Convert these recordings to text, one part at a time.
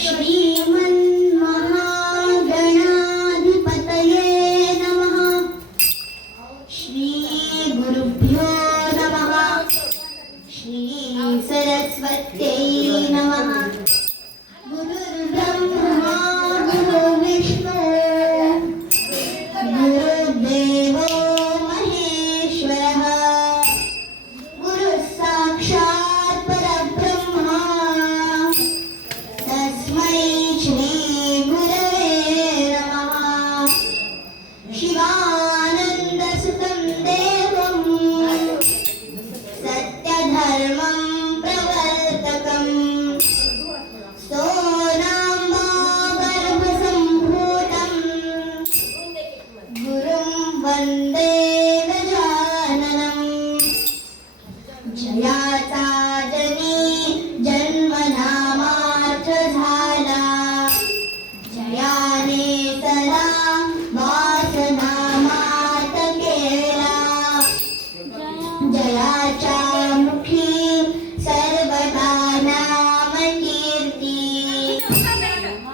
श्रीमन्महागणाधिपतये नमः। श्री गुरुभ्यो नमः। श्री सरस्वत्यै नमः। गुरुर्ब्रह्मा गुरुर्विष्णु गुरुर्देवो महेश्वरः। गुरुः साक्षात् परब्रह्मा तस्मै श्री गुरवे नमः। शिवानन्दसुतं देवं सत्यधर्मं प्रवर्तकं स्तोनाम्बागर्भसम्भूतं गुरुं वन्दे गजाननं। जयाचा जनी जन्मनामार्थ झाला, जयाने सला वासनामार्थ केला। जयाच्या मुखी सर्वदा नाम कीर्ती।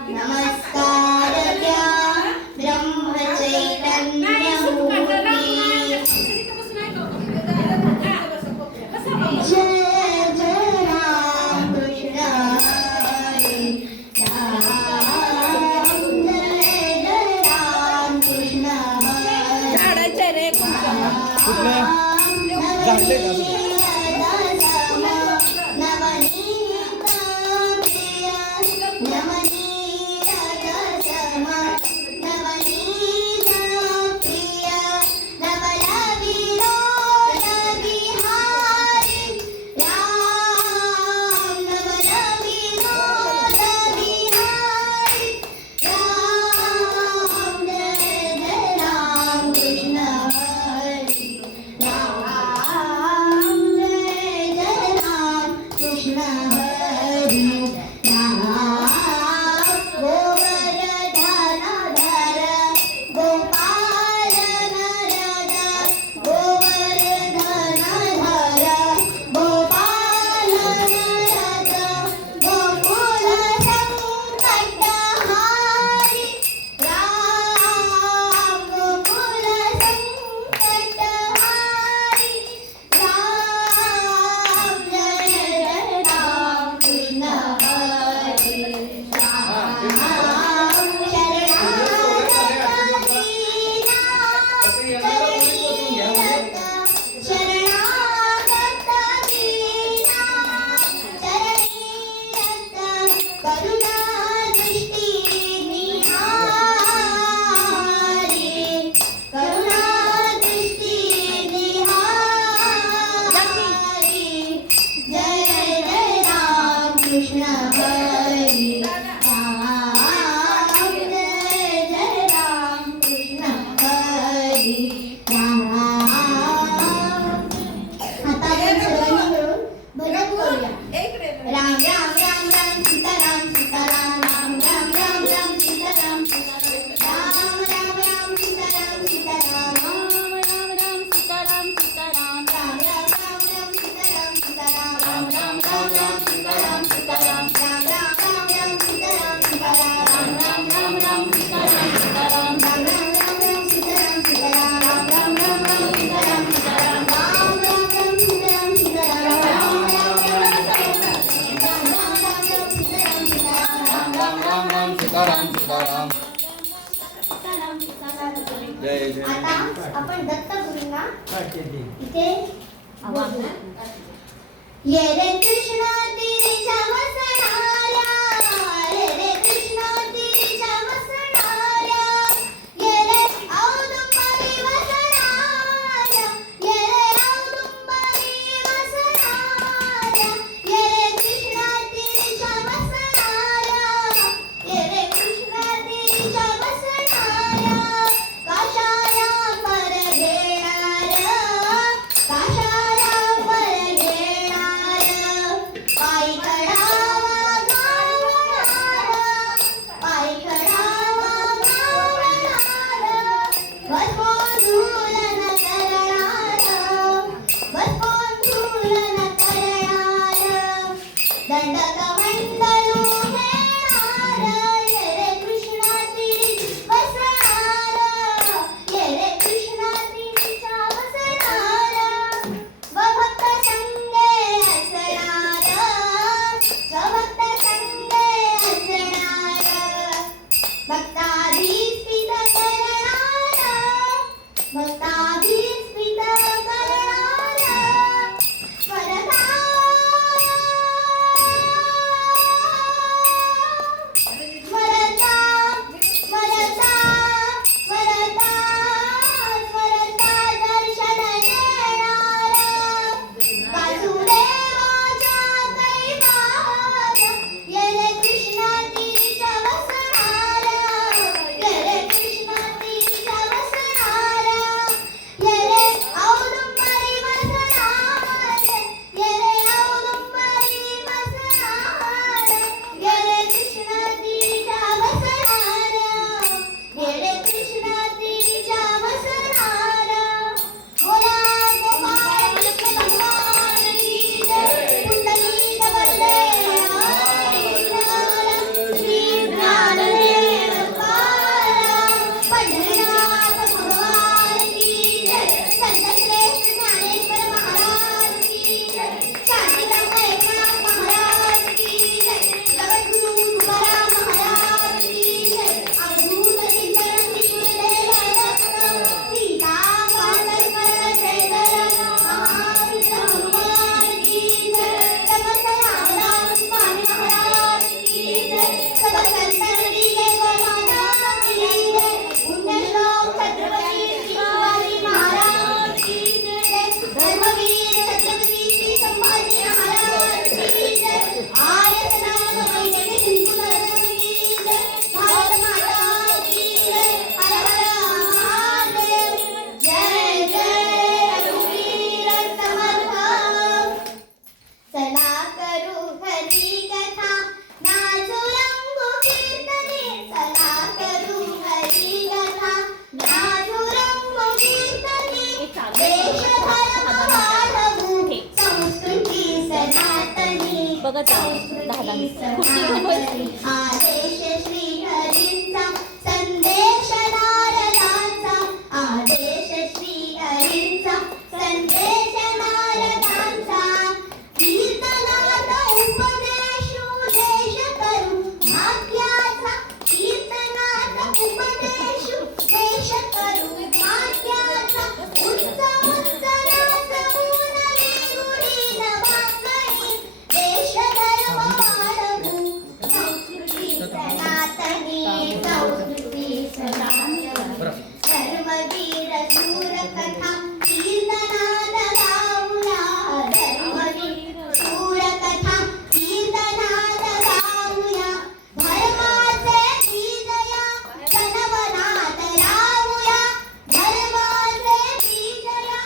नमस्कार त्या ब्रह्मचैतन्यमूर्ती। जय जय राम कृष्ण हरी राम। जय जय राम कृष्ण हरी आता आपण दत्त गुरूंना इथे ये रे कृष्ण तिरीच्या वसणाऱ्या, ये रे कृष्ण तिरीच्या वसणाऱ्या, ये रे औदुंबरी वसणाऱ्या, ये रे औदुंबरी वसणाऱ्या, ये रे कृष्ण तिरीच्या वसणाऱ्या, ये रे कृष्ण तिरीच्या वसणाऱ्या। काशाया पर घेणाऱ्या, काशाया पर घेणाऱ्या, दंडक मंडलू घेणार ये रे कृष्णा तिरी वसणार ये रे कृष्णा तिरीच्या वसणार स्वभक्त संगे असणार स्वभक्त संगे असणार भक्ताधीश पित करणारा भक्ताधीश पित करणारा वरदा वरदा वरदा वरदा वरदा दर्शन देणारा वासुदेवाच्या कैवार ये रे कृष्णा तिरीच्या वसणार ये रे कृष्णा तिरीच्या वसणार ये रे औदुंबरी वसणार ये रे औदुंबरी वसणार ये रे कृष्णा तिरीच्या वसणार ये रे कृष्णा तिरीच्या वसणार बोला गोपाळ कृष्ण भगवान की जय पुंडलिक वरदे श्री ज्ञानदेव तुकाराम पंढरीनाथ भगवान की जय संत श्रेष्ठ ज्ञानेश्वर महाराज की जय शांतीराम एकनाथ महाराज की जय जगद्गुरु तुकाराम महाराज की जय अवधूत चिंतन विष्णुदेव दत्त सीता वाल्मीकरण जय महावीर हनुमान की जय समर्थ रामदास स्वामी महाराज की जय सब संतन की जय गोमाता की जय पुण्यश्लोक छत्रपती शिवाजी महाराज की जय धर्मवीर छत्रपती श्री संभाजी महाराज की जय आर्य समाज वैदिक हिंदू धर्म की जय भारत माता की जय हर हर महादेव जय जय रघुवीर समर्थ चला करू हरी कथा नाचू रंगू कीर्तने चला करू हरी कथा नाचू रंगू कीर्तने देश धर्म वाढवू संस्कृती सनातनी बघत आहे. संस्कृती सनातनी आदेश श्री हरींचा संदेश नारदांचा आदेश श्री हरींचा संदेश नारदांचा कीर्तनात उपदेशू देश करू भाग्याचा कीर्तनात उपदेशू देश करू भाग्याचा उच्च उच्च रस मुनवी गुढी नभाकरी देश धर्म वाढवू संस्कृती सनातनी संस्कृती सनातनी धर्मवीर शूर कथा कीर्तनात गाऊया धर्मवीर शूर कथा कीर्तनात गाऊया धर्माचे विजया जनमनात लावूया धर्माचे विजया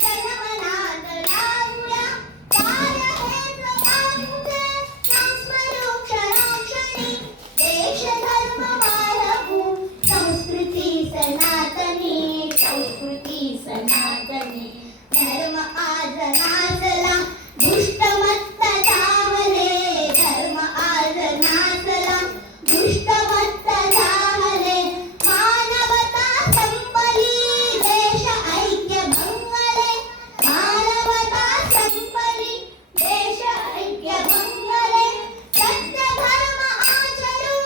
जनमनात लावूया कार्य हेच आमचे संस्मरू क्षणोक्षणी देश धर्म वाढवू संस्कृती सनातनी संस्कृती सनातनी धर्म आज नाचला दुष्ट मत्त धावले धर्म आज नाचला दुष्ट मत्त धावले मानवता संपली देश ऐक्य भंगले मानवता संपली देश ऐक्य भंगले सत्य धर्म आचरू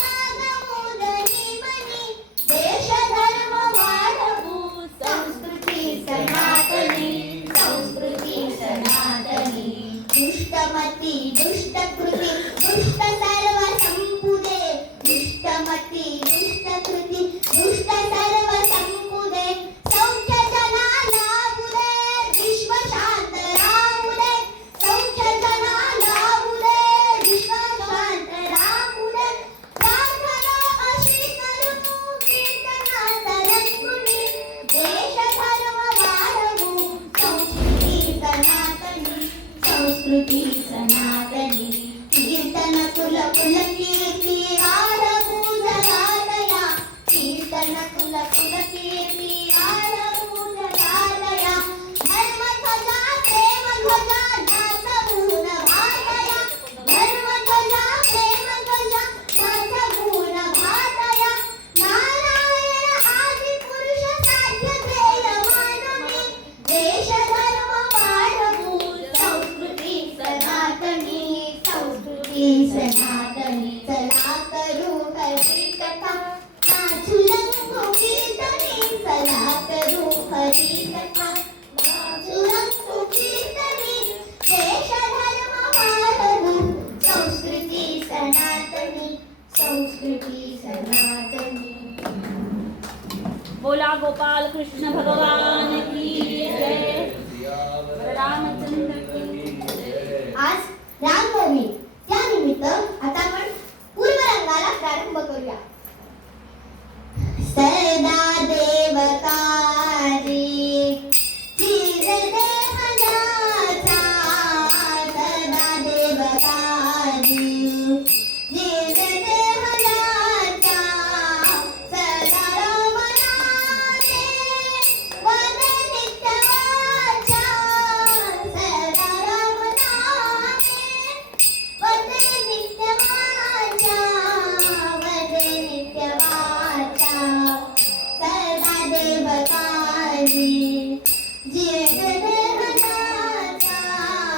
जागमुदनी मनी देश धर्म वाढवू संस्कृती सनातनी संस्कृती सनातनी दुष्टमती दुष्टकृती दुष्ट सर्व संपुदे दुष्टमती दुष्टकृती दुष्ट सर्व संपुदे सौख्य जना लाभू दे विश्व शांत राहू दे सौख्य जना लाभू दे विश्व शांत राहू दे प्रार्थना अशी करू कीर्तनात रंगुनी देश धर्म वाढवू संस्कृती सनातनी संस्कृती सनातनी कीर्तन कुल कुल कीर्ती वाढवू जगातया कीर्तन कुल कुल कीर्ती वाढवू जगातया धर्म ध्वजा प्रेम ध्वजा नाचवून भारतया संस्कृती सनातनी चला करू हरी कथा नाचू रंगू कीर्तनी चला करू हरी कथा नाचू रंगू कीर्तनी देश धर्म वाढवू संस्कृती सनातनी बोला गोपाल कृष्ण भगवान की जय, रामचंद्र की जय। आज रामनवमी त्यानिमित्त आता आपण पूर्वरंगाला प्रारंभ करूया। सदा देव कारी चिर देहनाचा सदा देव कारी चिर देहनाचा सदा रमणाने वदे नित्यवाचा सदा रमणाने वदे नित्यवाचा वदे नित्यवाचा सदा देव कारी चिर देहनाचा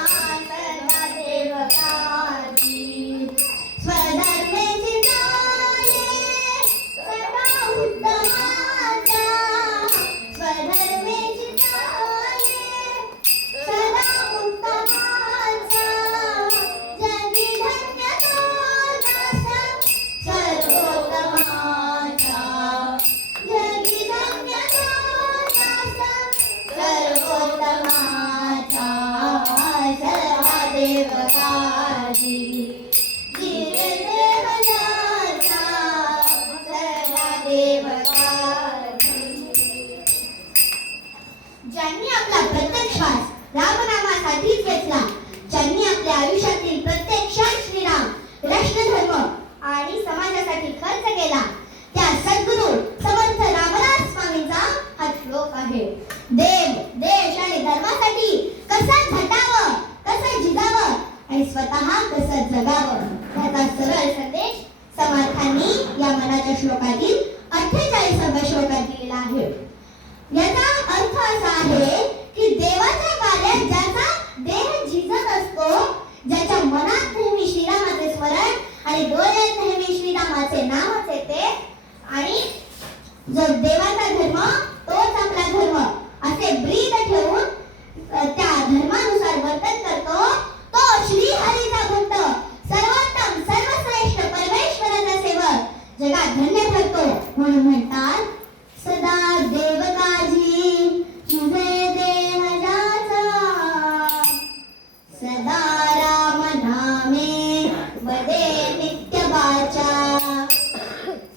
सदा देव कारी स्वधर्मे चिताये सदा उत्तमाचा स्वधर्मे चिताये सदा उत्तमाचा जगी धन्य तो दास सर्वोत्तमाचा जगी धन्य तो दास सर्वोत्तमाचा सदा देव कारी ज्यांनी आपला प्रत्येक श्वास रामनामासाठीच घेतला, ज्यांनी आपल्या आयुष्यातील प्रत्येक क्षण श्रीराम, राष्ट्रधर्म आणि समाजासाठी खर्च केला, त्या सद्गुरू समर्थ रामदास स्वामींचा हा श्लोक आहे। देव, देश आणि धर्मासाठी कसं झटावं, कसं जिजावं आणि स्वतः कसं जगावं याचा सरळ संदेश समर्थांनी या मनाच्या श्लोकातील 48व्या श्लोकात दिलेला आहे। याचा अर्थ असा आहे की देवाच्या कार्यात ज्याचा देह झिजत असतो, ज्याच्या मनात नेहमी श्रीरामाचे स्मरण आणि डोळ्यात नेहमी श्रीरामाचे नामच येते आणि जो देवाचा धर्म तोच आपला धर्म असे ब्रीद ठेवून त्या धर्मानुसार वर्तन करतो, तो श्री हरीचा भक्त, सर्वोत्तम सर्वश्रेष्ठ परमेश्वराचा सेवक जगात धन्य ठरतो। म्हणून म्हणतात सदा देव काजी तुझे देह जाचा सदा राम नामे वदे नित्य वाचा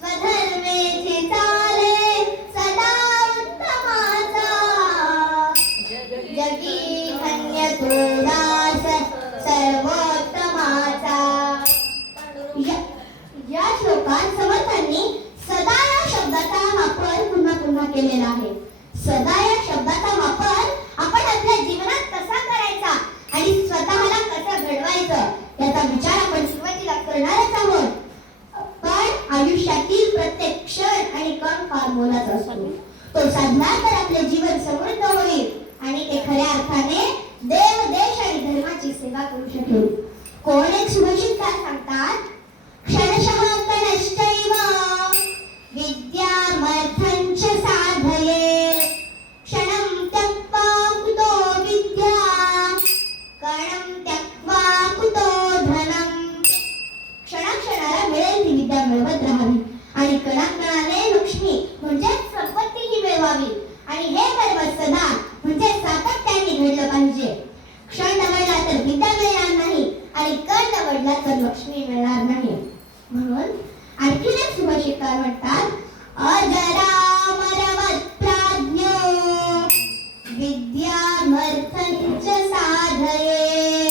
स्वधर्मेची चाले सदा उत्तमाचा जगी धन्य तो दास सर्वोत्तमाचा। या श्लोकात समर्थांनी सदा या शब्दाचा वापर पुन्हा पुन्हा केलेला आहे। सदा या शब्दाचा वापर आपण आपल्या जीवनात कसा करायचा आणि स्वतःला कसं घडवायचं याचा विचार आपण सुरुवातीला करणारच आहोत, पण आयुष्यातील प्रत्येक क्षण आणि कण फार मोलाचा असतो। तो साधला तर आपले जीवन समृद्ध होईल आणि ते खऱ्या अर्थाने देव, देश आणि धर्माची सेवा करू शकेल। कोण एक सुभाषितकार सांगतात, क्षणशः कणश्चैव विद्यामर्थं च साधये क्षणं त्यक्त्वा कुतो विद्या कणं त्यक्त्वा कुतो धनं। क्षणाक्षणाला मिळेल ती विद्या मिळवत राहावी आणि कणाकणाने लक्ष्मी म्हणजे संपत्ती ही मिळवावी आणि हे कर्म सदा म्हणजे सातत्याने घडलं पाहिजे। क्षण दवडला तर विद्या मिळणार नाही आणि कण दवडला तर लक्ष्मी मिळणार नाही। म्हणून आणखीन एक सुभाषितकार म्हणतात, अजरामरवत् प्राज्ञो विद्यामर्थं च साधये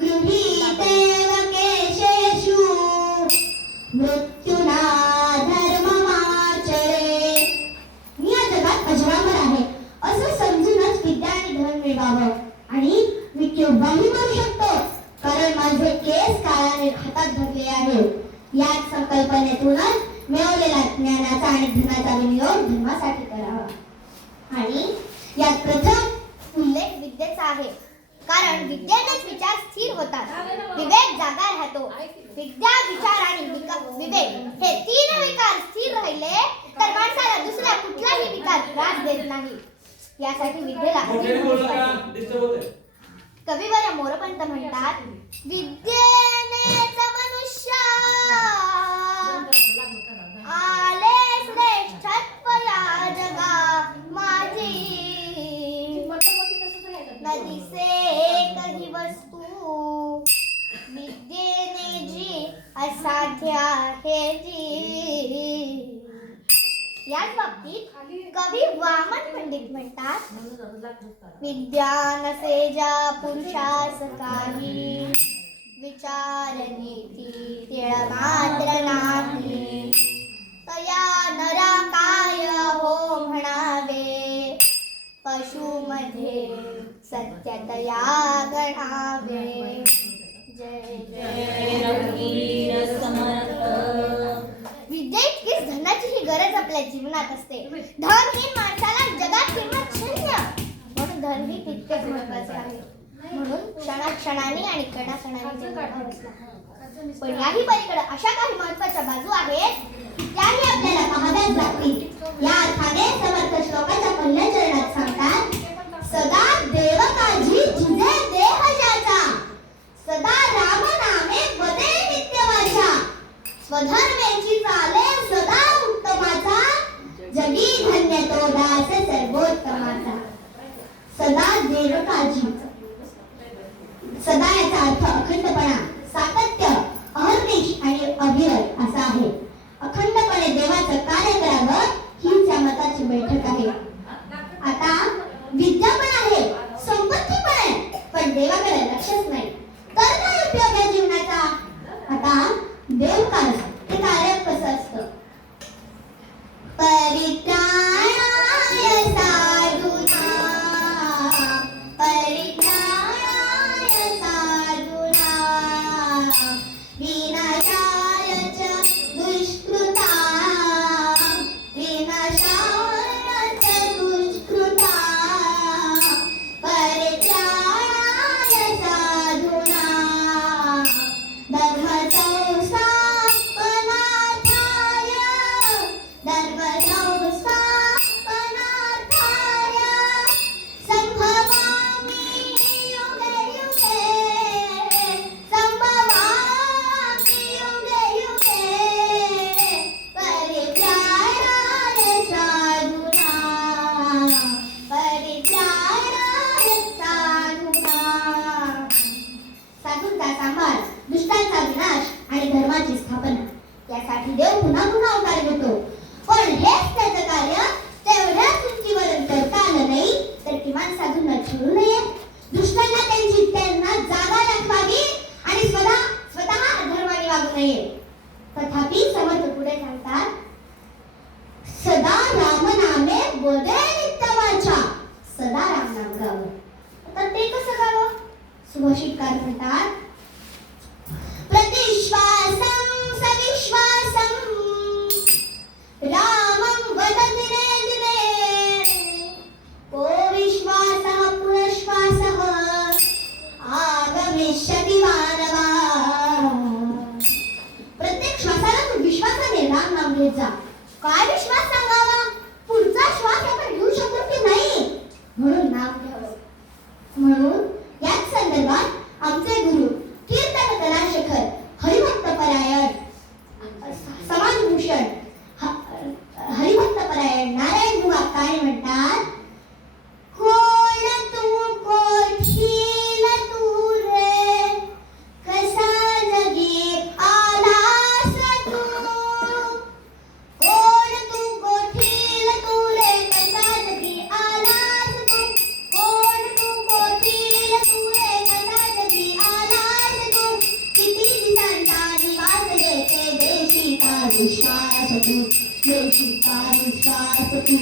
गृहीतेव केशेषु मृत्युना धर्ममाचरे। मी या जगात अजरामर आहे असं समजूनच विद्या आणि धन मिळवावं आणि मी केव्हाही मरू शकतो कारण माझे केस काळाने हातात धरले आहे। याच संकल्पनेतूनच मिळवलेला ज्ञानाचा आणि धनाचा विनियोग धर्मासाठी करावा। आणि यात प्रथम उल्लेख विद्येचा आहे, कारण विद्येनेच विचार स्थिर होतात. विवेक जागा राहतो. विद्या, विचार आणि विवेक हे 3 विकार स्थिर राहिले तर माणसाला दुसरा कुठलाही विकार त्रास देत नाही. यासाठी विद्येला कविवर मोरपंत म्हणतात, विद्येनेच मनुष्य आले श्रेष्ठत्व या जगा माझी. न दिसे एकही वस्तू विद्येने जी असाध्य आहे जी. याच बाबतीत कवी वामन पंडित म्हणतात, विद्या नसे ज्या पुरुषास काही विचार नीती तिळ मात्र नाही. तया नरा काय हो म्हणावे पशुमध्ये सत्यतया गणावे. जय जय रघुवीर समर्थ. विद्या इतकीच धनाचीही गरज आपल्या जीवनात असते. धनहीन माणसाला जगात किंमत शून्य. म्हणून धन ही तितकेच महत्वाचे आहे. म्हणून क्षणाक्षणाने आणि कणाकणाने पण याही पलीकडे अशा काही महत्वाच्या बाजू आहेत त्याही आपल्याला पाहाव्याच लागतील. या अर्थाने समर्थ श्लोकाच्या पहिल्या चरणात सांगतात, सदा देव काळजी तुझे देह ज्याचा, सदा राम नामे वदे नित्य वाचा, स्वधर्मेची चाले सदा उत्तमाचा, जगी धन्य तो दास सर्वोत्तमाचा. सदा देव काळजी, सदा याचा अर्थ अखंडपणा, सातत्य, अहर्निश आणि अविरत असा आहे. अखंडपणे देवाचं कार्य करावं हीच या मताची बैठक आहे. आता विद्या पण आहे, संपत्ती पण आहे, पण देवाकडे लक्षच नाही तर काय उपयोग आहे जीवनाचा. आता देव कार्य ते कार्य कसं असतं. परित्राणाय साधूनां, परित्राणाय साधूनां, विनाशाय च दुष्कृतां, विनाशाय च दुष्कृतां, परित्राणाय साधूनां, धर्मसंस्थापनार्थाय, धर्मसंस्थापनार्थाय संभवामि युगे युगे, संभवामि युगे युगे, परित्राणाय साधूनां, परित्राणाय साधूनां. साधूंचा सांभाळ, दुष्टांचा विनाश आणि धर्माची स्थापना यासाठी देव पुन्हा पुन्हा अवतार घेतो. पण हेच त्याचं कार्य तेवढ्याच उंचीवरून करता आलं नाही तर किमान साधूंना छळू नये, दुष्टांना त्यांना जागा दाखवावी आणि स्वतः अधर्माने वागू नये. तथापि समर्थ पुढे सांगतात, सदा राम नामे वदे नित्य वाचा, सदा राम नाम गावं. आता ते कसं गावं. सुभाषितकार म्हणतात, प्रतिश्वासं सविश्वासं रामं वदति दिने दिने, को विश्वासः पुनश्वासः आगमिष्यति मानवा. प्रत्येक श्वासाला तू विश्वासाने राम नाम घेत जा. काय विश्वास सांगावा, पुढचा श्वास आपण घेऊ शकतो की नाही म्हणून नाम घ्यावं. म्हणून याच संदर्भात आमचे गुरु कीर्तन कलाशेखर हरिभक्तपरायण समाजभूषण हरिभक्तपरायण नारायण बुवा काय म्हणतात, कोण तू कोठील तू रे, कसा जगी आलास तू, कोण तू कोठील तू रे, कसा जगी आलास तू, कोण तू कोठील तू रे, कसा जगी आलास तू, किती दिवसांचा निवास येते देशी का विश्वास तू, देशी का विश्वास तू,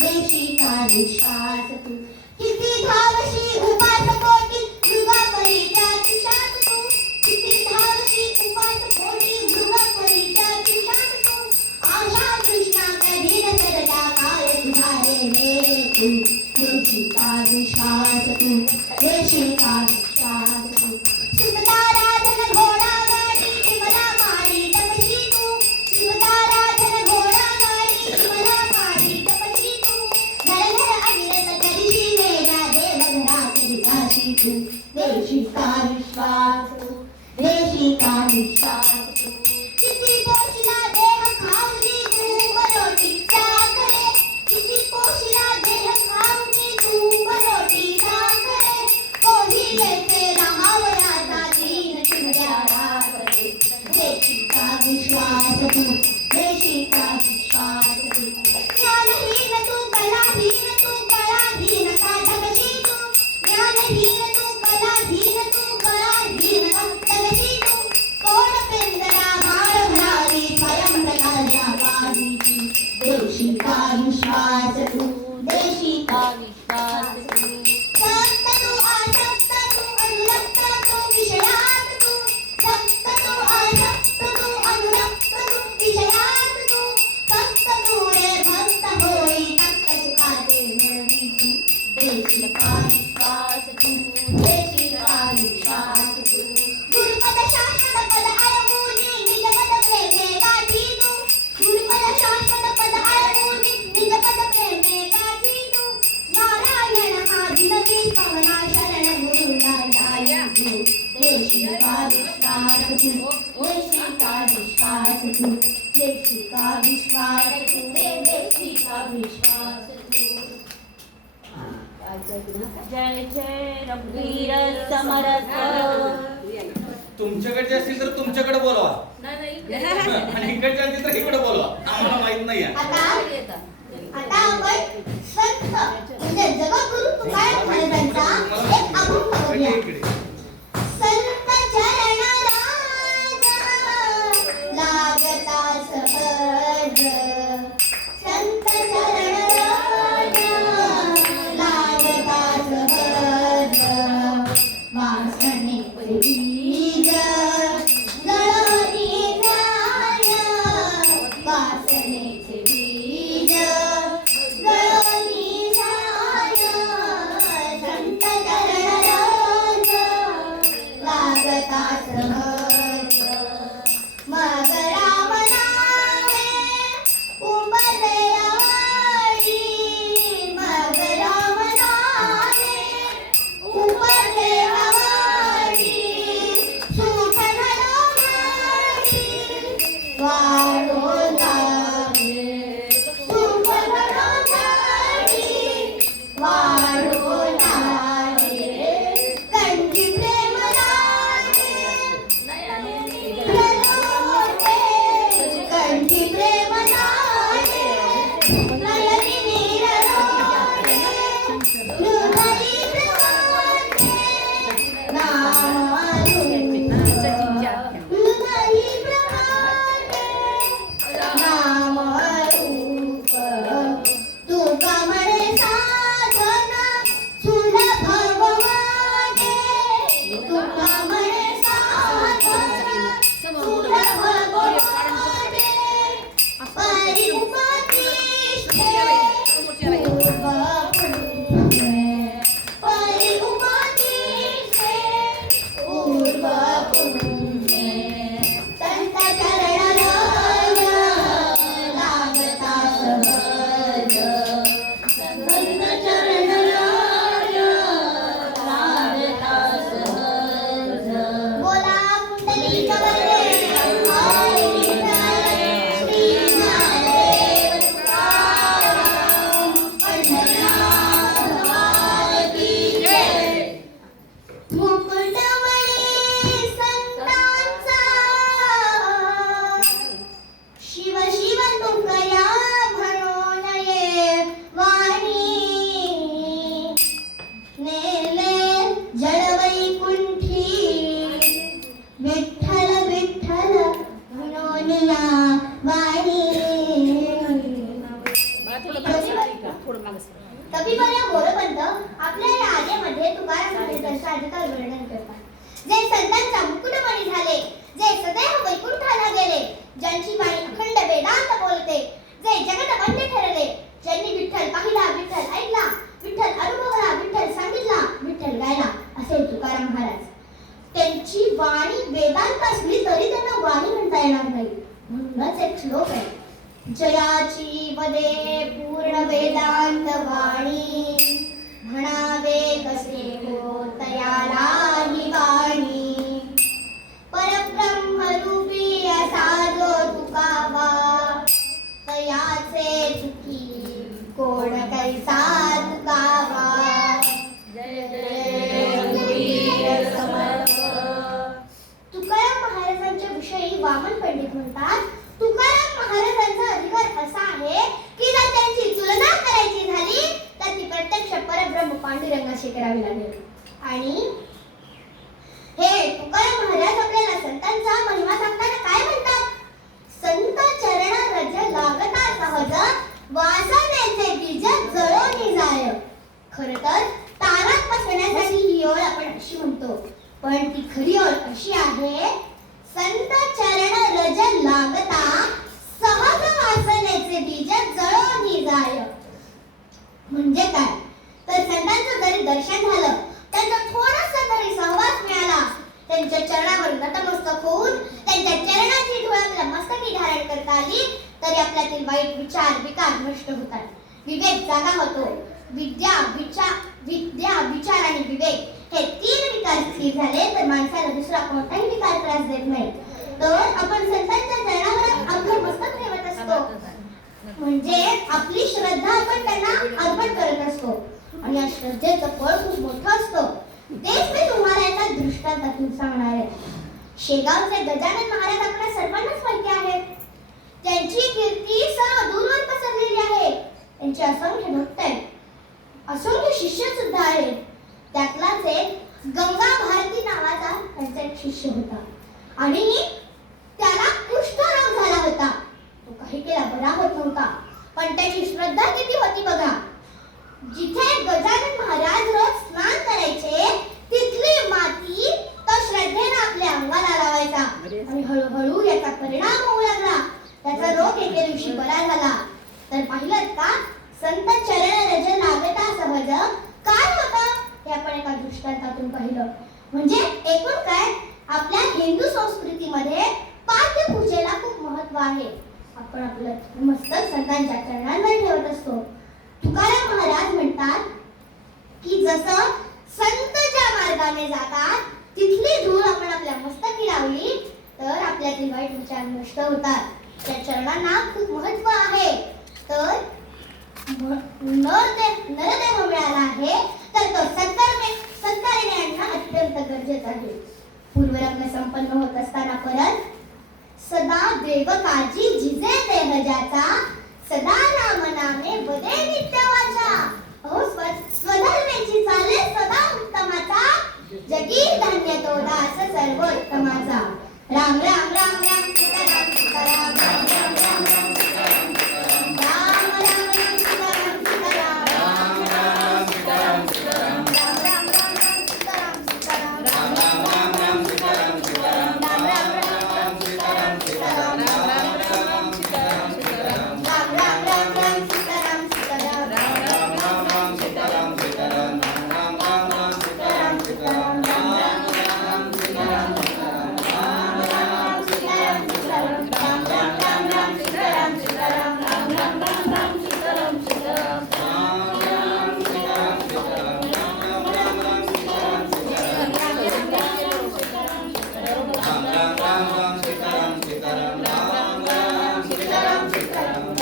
देशी का विश्वास तू, किती धावशी उपास कोटी मृगापरी त्या दिशात तू, किती धावशी उपास कोटी मृगापरी त्या दिशात तू, आशा कृष्णा कधी नसरता काय तुझारे मेरे तू, देशी का विश्वास तू, देशी का विश्वास तू. सुखदाराधन घोडा गाडी विमला माडी तपशी तू सुखदाराधन घोडा गाडी विमला माडी तपशी तू घर घर अविरत करीशी वेगा देव घरात विकाशी तू देशी का विश्वास तू देशी का विश्वास तू किती पोशिला देह खाऊनी तू बरोटी साखरे किती पोशिला देह खाऊनी तू बरोटी साखरे कोणी येते राहावयाचा दीन चिंध्याला करे देशी का विश्वास तू देशी का विश्वास तू ज्ञानहीन तू कलाहीन का ढगशी तू ज्ञानहीन तू कलाहीन का ढगशी तू कोण पेंदरा माळ भरावी स्वयं प्रकाशा पावी तू देशी का विश्वास तू देशी का विश्वास तू सक्त तू आसक्त तू अनुरक्त तू विषयात तू सक्त तू आसक्त तू अनुरक्त तू विषयात तू फक्त तू रे भक्त होई तक्त सुखाचे मिळवी तू देशी का विश्वास तू देशी का विश्वास तू गुरुपद शाश्वत पद अळवूनी निज पद प्रेमे गाठी तू गुरुपद शाश्वत पद अळवूनी निज पद प्रेमे गाठी तू नारायण हा विनवी पवना शरण गुरुला जाई तू देशी का विश्वास तू देशी का विश्वास तू देशी का विश्वास तू देशी का विश्वास तू जय जय रघुवीर समर्थ. तुमच्याकडचे असतील तर तुमच्याकडे बोलवा आणि इकडचे असतील तर इकडे बोलवा आम्हाला माहित नाही आहे. आता आपण संत म्हणजे जगद्गुरु तुकाराम महाराजांचा एक अभंग बघूया. इकडे संत चरण राज लागता सहज संत चरण राज लागता सहज वासने बीज गळोनी न्याय वासनेचे बीज गळोनी न्याय संत चरण राज लागता सहज मग राम नामे उमले आडी मग राम नामे उमले आडी सुख घडवणारी वाढो लागे सुख घडवणारी वाढो लागे कंठी प्रेम लागे कंठी प्रेम लागे नयनी नीर रोडे हृदयी प्रवाते नाम हृदयी प्रवाते नाम रूप तुका म्हणे साधना सुलभ वाटे तुका म्हणे साधना सुलभ वाटे परी उपदिष्टे पूर्व पुण्ये परी उपदिष्टे पूर्व पुण्ये संत चरण राज लागता सहज संत चरण राज लागता सहज बोला कुंडलिक वरदे हरी विठ्ठल श्री ज्ञानदेव तुकाराम पंढरीनाथ महाराज की जय मुकुटमणी संत त्यांची वाणी वेदांत असली तरी त्यांना वाणी म्हणता येणार नाही. म्हणूनच एक श्लोक आहे, जयाची वदे पूर्ण वेदांत वाणी, म्हणावे कसे हो तयाला ही वाणी. परब्रह्मरूपी असा जो तुकावा, तयाचे चुकी कोण कैसा तुकावा. तुकाराम महाराजांच्या विषयी वामन पंडित म्हणतात, तुकाराम महाराजांचा अधिकार असा आहे की जर त्यांची तुलना करायची झाली तर ती प्रत्यक्ष परब्रह्म पांडुरंगाशी करावी लागेल. आणि हे तुकाराम महाराज आपल्याला संतांचा महिमा सांगताना काय म्हणतात, संत चरण रज लागता सहज, वासनेचे बीज जळोनी जाय. खरं तर तारात बसण्यासाठी ही ओळ आपण अशी म्हणतो, पण ती खरी ओळ अशी आहे, संत चरण रज लागता सहज वासनेचे बीज जळोनी जाय. म्हणजे काय तर संतांचं जरी दर्शन झालं, त्यांचा थोडासा जरी सहवास मिळाला, त्यांच्या चरणावर नतमस्तक होऊन त्यांच्या चरणाची धूळ आपल्या मस्तकी धारण करता आली, तरी आपल्यातील वाईट विचार विकार नष्ट होतात, विवेक जागा होतो. विद्या विचार आणि विवेक हे तीन विकार स्थिर झाले तर माणसाला दुसरा कोणताही विकार त्रास देत नाही. तर आपण संतांच्या चरणावर आपलं मस्तक ठेवत असतो, म्हणजे आपली श्रद्धा आपण त्यांना अर्पण करत असतो आणि या श्रद्धेचं फळ खूप मोठं असतं. तेच मी तुम्हाला एका दृष्टांतातून सांगणार आहे. शेगावचे गजानन महाराज आपल्या सर्वांनाच माहिती आहे. त्यांची कीर्ती सर्व दूरवर पसरलेली आहे. त्यांचे असंख्य भक्त आहेत, असंख्य शिष्य सुद्धा आहेत. त्यातलाच एक गंगा भारती नावाचा त्यांचा एक शिष्य होता आणि त्याला कुष्ठरोग झाला होता. तो काही केला बरा होत नव्हता, पण त्याची श्रद्धा किती होती बघा. जिथे गजानन महाराज रोज स्नान करायचे तिथली माती तो श्रद्धेने आपल्या अंगाला लावायचा आणि हळूहळू याचा परिणाम होऊ लागला. त्याचा रोग एके दिवशी बरा झाला. तर पाहिलं का, संत चरण रज लागता सहज काय होतं हे आपण एका दृष्टांतातून पाहिलं. म्हणजे एकूण काय, आपल्या हिंदू संस्कृतीमध्ये पाद्य पूजेला खूप महत्व आहे. आपण आपलं मस्तक संतांच्या चरणांवर ठेवत असतो. तुकाराम महाराज म्हणतात की जसं संत ज्या मार्गाने जातात तिथली धूळ आपण आपल्या मस्तकी लावली तर आपल्यातील वाईट विचार नष्ट होतात. त्या चरणांना खूप महत्व आहे. तर नरदेह मिळाला आहे तर तो सत्काराने आणणं अत्यंत गरजेचं आहे. पूर्वरंग संपन्न होत असताना परत सदा देव काजी जिजे देह ज्याचा, सदा नाम नामे वदे नित्य वाचा. अहो स्वधर्मेची चाले सदा उत्तमाचा, जगी धन्य तो दास सर्वोत्तमाचा. राम राम राम राम सीताराम सीताराम, राम राम राम राम सीताराम सीताराम, राम राम राम सीताराम सीताराम, राम राम सीताराम सीताराम, राम राम राम राम सीताराम सीताराम, राम राम राम राम सीताराम सीताराम, राम राम राम राम सीताराम सीताराम, राम राम राम सीताराम सीताराम, राम राम राम राम सीताराम सीताराम, राम राम राम राम सीताराम सीताराम, राम राम राम सीताराम सीताराम, राम राम राम सीताराम सीताराम, राम राम सीताराम सीताराम, राम राम राम राम सीताराम सीताराम, राम राम राम राम सीताराम सीताराम, राम राम सीताराम सीताराम, राम राम राम सीताराम सीताराम, राम राम राम राम सीताराम सीताराम, राम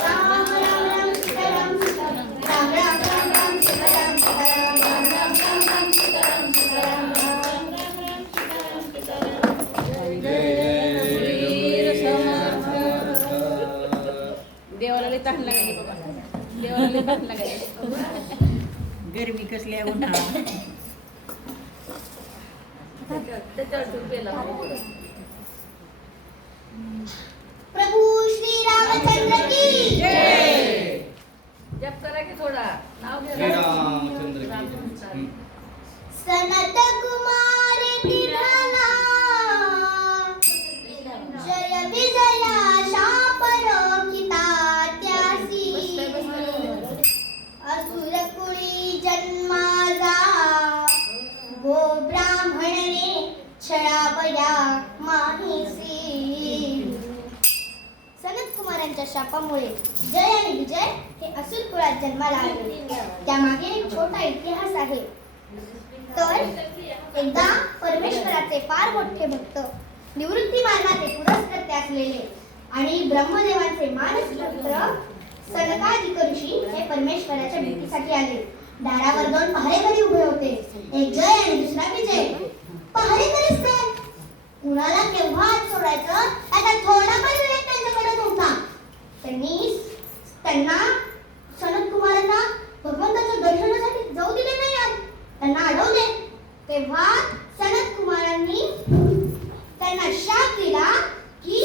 राम सीताराम सीताराम, राम राम राम सीताराम सीताराम, राम राम राम राम सीताराम सीताराम, राम राम राम राम सीताराम सीताराम, राम राम राम सीताराम सीताराम. देवाला लई तहान लागायची बाबा, देवाला लई तहान लागायची. गरमी कसली आहे उन्हाळा. प्रभू श्री रामचंद्र की जय. जप करा की थोडा, नाव घ्या. श्रीरामचंद्र की जय. सनत कुमार विठला, जय विजया शापरोकिता त्यासी, असुर कुळी जन्माजा, गो ब्राह्मणने जळावया माहिसी. सनत कुमारांच्या शापामुळे जय आणि विजय हे असुर कुळात जन्माला आले. त्यामागे एक छोटा इतिहास आहे. तर एकदा परमेश्वराचे फार मोठे भक्त, निवृत्ती मार्गाचे पुरस्कर्ते असलेले आणि ब्रह्मदेवांचे मानस पुत्र सनकादिक ऋषी हे परमेश्वराच्या भेटीसाठी आले. दारावर 2 पहारेकरी उभे होते, एक जय आणि दुसरा विजय. पहारेकरीच काय, कुणाला केव्हा हात सोडायचं आता थोडा पण विवेक त्यांच्याकडे नव्हता. त्यांना सनत कुमारांना भगवंताच्या दर्शनासाठी जाऊ दिले नाही. आज त्यांना अडवले. तेव्हा सनत कुमारांनी त्यांना शाप दिला की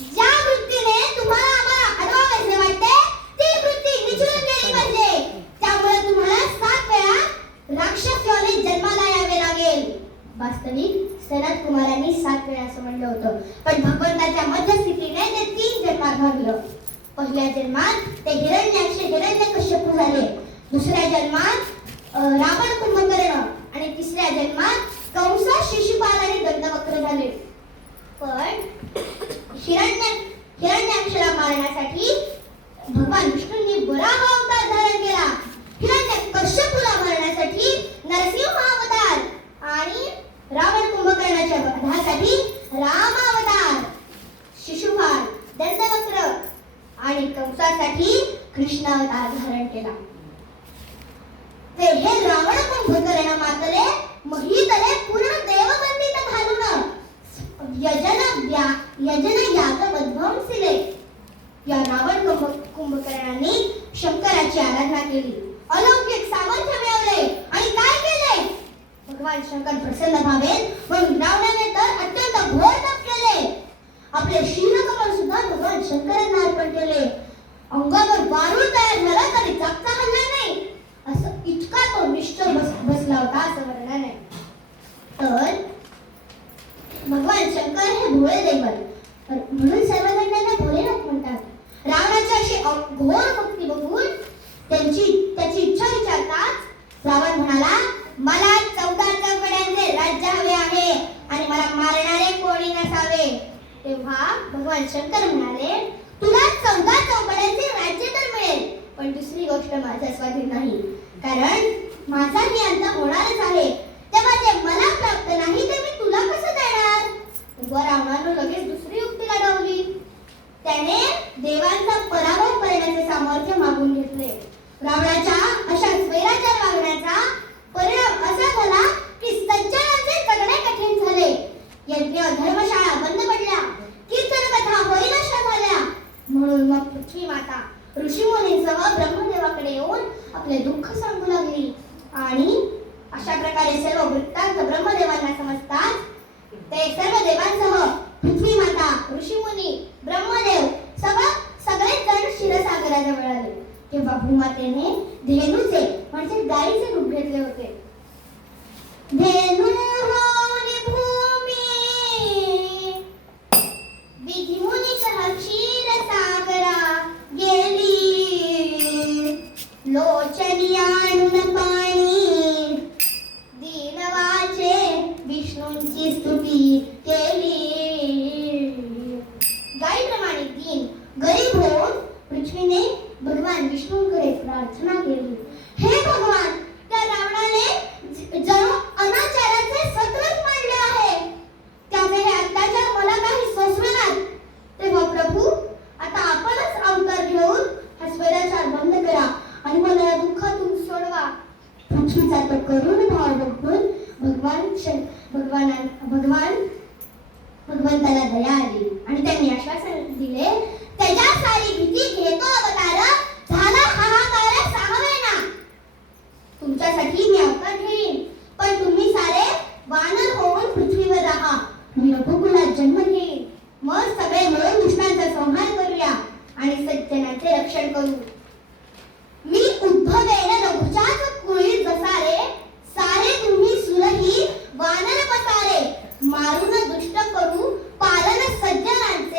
ज्या वृत्तीने तुम्हाला आम्हाला अडवायचे वाटते ती वृत्ती निचरून गेली पाहिजे. त्यामुळे तुम्हाला 7 वेळा राक्षस योनीत जन्माला यावे लागेल. वास्तविक सनत कुमारांनी 7 वेळा असं म्हणलं होतं, पण भगवंताच्या मध्यस्थितीने ते 3 जन्मात भागलं. पहिल्या जन्मात ते हिरण्यकश्यपू झाले, दुसऱ्या जन्मात रावण कुंभकर्ण आणि तिसऱ्या जन्मात कंस, शिशुपाल आणि दंतवक्र झाले. पण हिरण्याक्षला मारण्यासाठी भगवान विष्णूंनी वराह अवतार धारण केला. हिरण्यकश्यपूला मारण्यासाठी नरसिंह अवतार आणि रावण कुंभकर्णाच्या वधासाठी राम अवतार, शिशुपाल, दंतवक्र आणि कंसासाठी कृष्ण अवतार धारण केला. ते हे रावण कुंभकर्ण मातले महितले पूर्ण देववंदित घालून यजन याग विध्वंसिले. या रावण कुंभकर्णांनी शंकराची आराधना केली, अलौकिक सामर्थ्य मिळवले आणि काय केले, भगवान शंकर प्रसन्न व्हावेत म्हणून रावणाने तर अत्यंत घोर तप केले. आपले शीलकमल सुद्धा भगवान शंकरांना अर्पण केले. अंगावर वारूळ तयार झाला तरी चाकचा हल्ला नाही, असं इतका तो निश्चय बसला होता असं वर्णन आहे. तर भगवान शंकर हे भोळे दैवत म्हणून सर्वजण त्यांना भोलेनाथ म्हणतात. रावणाची अशी घोर भक्ती बघून त्याची इच्छा विचारताच रावण म्हणाला, मला 14 चौकड्यांचे राज्य हवे आहे आणि मला मारणारे कोणी नसावे. तेव्हा भगवान शंकर म्हणाले, तुला 14 चौकड्यांचे राज्य तर मिळेल, पण दुसरी गोष्ट माझ्या स्वाधीन नाही, कारण माझाही अंत होणारच आहे. तेव्हा जे मला प्राप्त नाही ते मी तुला कसं देणार. तेव्हा रावणानं लगेच दुसरी युक्ती लढवली. त्याने देवांचा पराभव करण्याचे सामर्थ्य मागून घेतले. रावणाच्या अशा स्वैराचार वागण्याचा परिणाम असा झाला की सज्जनांचे जगणे कठीण झाले. यज्ञ धर्मशाळा बंद पडल्या, कीर्तन कथा होईनाशा झाल्या. म्हणून मग पृथ्वी माता ऋषीमुनींसह ब्रह्मदेवाकडे येऊन आपले दुःख सांगू लागली. आणि अशा प्रकारे सर्व वृत्तांत ब्रह्मदेवांना समजतात. ते सर्व देवांसह पृथ्वी माता, ऋषीमुनी, ब्रह्मदेव सगळेच जण क्षीरसागराजवळ आले. तेव्हा भूमातेने धेनूचे म्हणजे गायीचे रूप घेतले होते. धेनू होनी भूमी विधिमुनीसह क्षीरसागरा गेली. लोचनी आणून पाणी दीनवाचे विष्णूंची स्तुती केली. गायीप्रमाणे दीन गरीब होऊन पृथ्वीने भगवान विष्णूंकडे प्रार्थना केली. हे भगवान, त्या रावणाने जणू अनाचाराचे सत्रच मांडले आहे. त्याचे हे अत्याचार मला काही सोसवेनात. तेव्हा प्रभू, आता आपणच अवतार घेऊन हा स्वैराचार बंद करा आणि मला या दुःखातून सोडवा. पृथ्वीचा तो करुण भाव बघून भगवंताला दया आली आणि त्यांनी आश्वासन दिले, त्याच्या सारी भीती घेतो अवतार, झाला हाहाकार साहवेना. तुमच्यासाठी मी अवतार घेईन, पण तुम्ही सारे वानर होऊन पृथ्वीवर राहा. मी रघुकुलात जन्म घेईन, मग सगळे मिळून दुष्टांचा संहार करूया आणि सज्जनांचे रक्षण करू. मी उद्भवेन रघुचाच कुळी जसारे, सारे तुम्ही सुरही वानर पसारे. मारून दुष्ट करू पालन सज्जनांचे.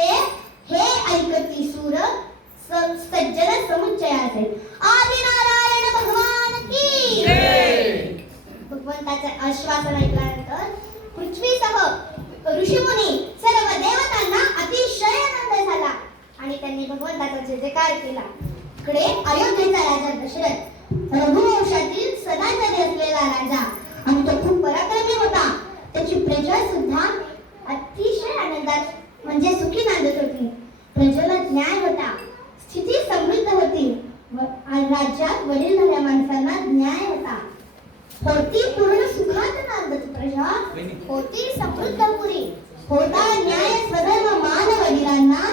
होता न्याय स्वधर्म मान वडिलांना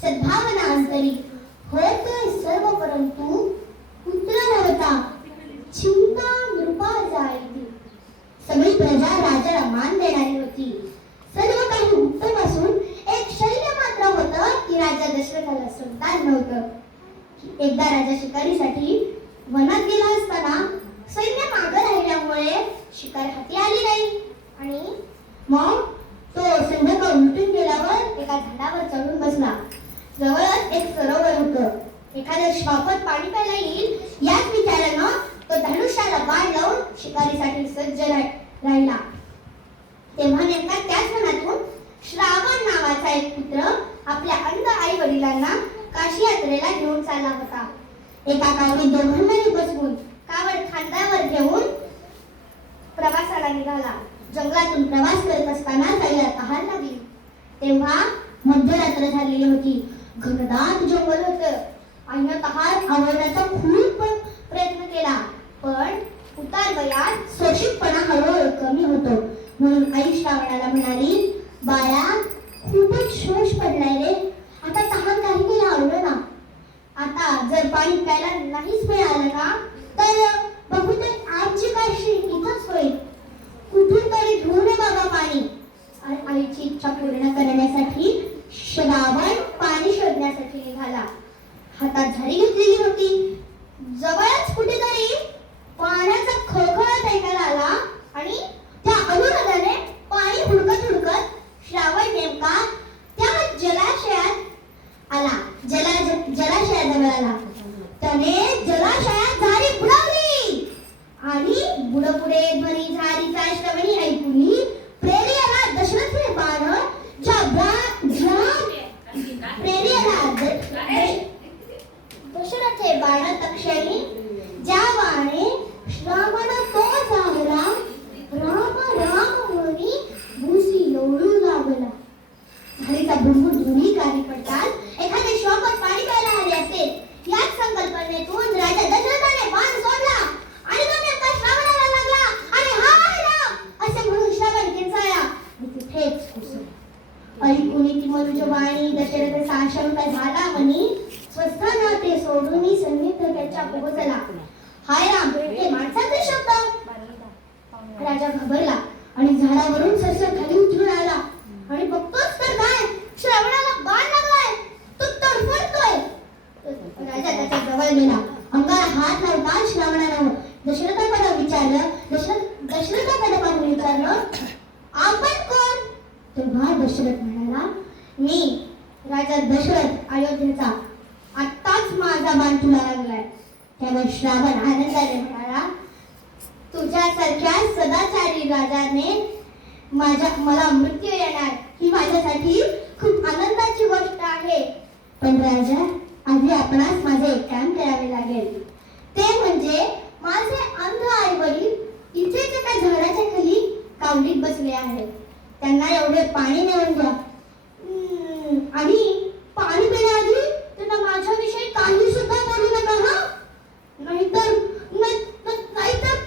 सद्भावना अंतरी होतोय सर्व परंतु पुत्र नव्हता चिंता नृपा जायती. सगळी प्रजा राजाला मान देणारी होती. सर्व काही उत्तम असून एक शल्य मात्र होतं की राजा दशरथाला संतान नव्हतं. एकदा राजा शिकारीसाठी वनात गेला असताना सैन्य मागे राहिल्यामुळे शिकार हाती आली नाही आणि मग तो संध्याकाळ उलटून गेल्यावर एका झाडावर चढून बसला. जवळच एक सरोवर होतं. एखाद्या श्वापात पाणी प्यायला येईल याच विचारानं तो धनुष्याला बाण लावून शिकारीसाठी सज्ज राहिला. तेव्हा नेमका त्याच वनातून श्रावण नावाचा एक पुत्र आपल्या अंध आई वडिलांना काशी यात्रेला घेऊन चालला होता. एका कावडीत दोघांनाही बसवून कावड खांद्यावर घेऊन प्रवासाला निघाला. जंगलातून प्रवास करत असताना त्याला तहान लागली. तेव्हा मध्यरात्र झालेली होती. घनदाट जंगल होतं. आईनं तहान आवरण्याचा खूप प्रयत्न केला पण उतार वयात सोशिकपणा हळूहळू कमी होतो. म्हणून आई श्रावणाला म्हणाली, बाळा खूपच शोष पडलाय रे. आता तहान काही नाही आवडलं ना. आता जर पाणी प्यायला नाहीच मिळालं ना तर बहुतेक आमची काशी इथंच होईल. कुठून तरी घेऊन ये बाबा पाणी. आईची इच्छा पूर्ण करण्यासाठी श्रावण पाणी शोधण्यासाठी निघाला. हातात झाडी घेतलेली होती. जवळच कुठेतरी पाण्याचा खळखळाट ऐकायला आला आणि त्या अनुरागाने पाणी हुडकत हुडकत श्रावण नेमका त्या जलाशयात आला. जलाशयाजवळ आला. त्याने जलाशयात झाडी बुडवली आणि बुडपुडे ध्वनी झाडीचा श्रवणी ऐकून प्रेरियाला दशरथने बाण दशरथे बाण तक्षणी ज्या बाणे श्रावण तो जागला राम राम म्हणून भूसी लोळू लागला. झाडीचा बुडबुड धुळी काही पडतात एखादे श्वापात पाणी प्यायला आले असेल याच संकल्पनेतून राजा दशरथाने बाण सोडला आणि तो नेमका श्रावणाला लागला आणि हाय राम असे म्हणून श्रावण किंचाळला आणि तिथेच कुसला. ऐकून ती मनुजवाणी दशरथ साशंक झाला म्हणी स्वस्थाना ते सोडून सन्निध त्याच्या पोहोचला. हाय राम हे माणसाचे शब्द. राजा घाबरला आणि झाडावरून सरसर खाली उतरून आला आणि बघतोच तर काय श्रावणाला बाण लागलाय. तो तडफडतोय. राजा त्याच्या जवळ गेला. अंगाला हात लावता श्रावणाला दशरथाकडे विचारलं आपण कोण. तेव्हा दशरथ म्हणाला, मी राजा दशरथ अयोध्येचा. आत्ताच माझा बाण तुला लागलाय. त्यावर श्रावण आनंदाने म्हणाला, तुझ्यासारख्या सदाचारी राजाने मला मृत्यू येणार ही माझ्यासाठी खूप आनंदाची गोष्ट आहे. पण राजा आधी आपणास माझे एक काम करावे लागेल. ते म्हणजे माझे अंध आई वडील इथेच एका झाडाच्या खाली कावडीत बसले आहेत. त्यांना एवढे पाणी नेऊन द्या आणि पाणी पिण्याआधी त्यांना माझ्याविषयी काही सुद्धा बोलू नका हा. नाहीतर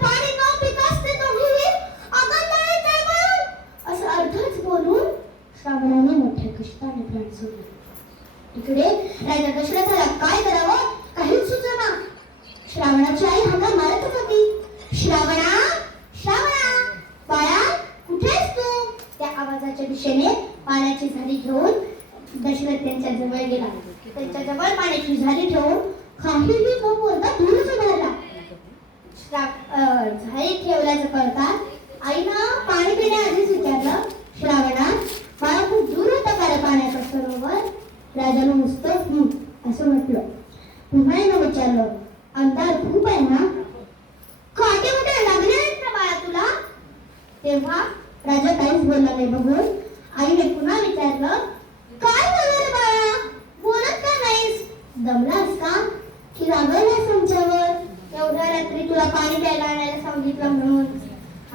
पाणी न पिताच ते दोघेही आगंतुळीत जाईल असं अर्धच बोलून श्रावणाने मोठ्या कष्टाने प्राण सोडले. इकडे राजा दशरथाला काय करावं काहीच सुचेना. श्रावणाची आई हाका मारतच होती. श्रावणा श्रावणा बाळा कुठेस तू. त्या आवाजाच्या दिशेने पाण्याची झाडी घेऊन दशरथ त्यांच्या जवळ गेला. त्यांच्या जवळ पाण्याची झाडी ठेवून काहीही तो पोरगा दूरच उभारला. झाडी ठेवल्याचं कळतात आईनं पाणी पिण्याआधीच विचारलं, श्रावणा मला खूप दूर होतं का पाण्याचा सरोवर. राजानं नुसतं असं म्हटलं. पुन्हा येणं विचारलं, अंधार खूप आहे ना. काटे कुठे लागले आहेत ना बाळा तुला. तेव्हा राजा काहीच बोलला नाही. बघून आईने पुन्हा विचारलं, काय बोलणार बाळा बोलत का नाहीस. दमलास का की रागवलास आमच्यावर. एवढ्या रात्री तुला पाणी प्यायला आणायला सांगितलं म्हणून.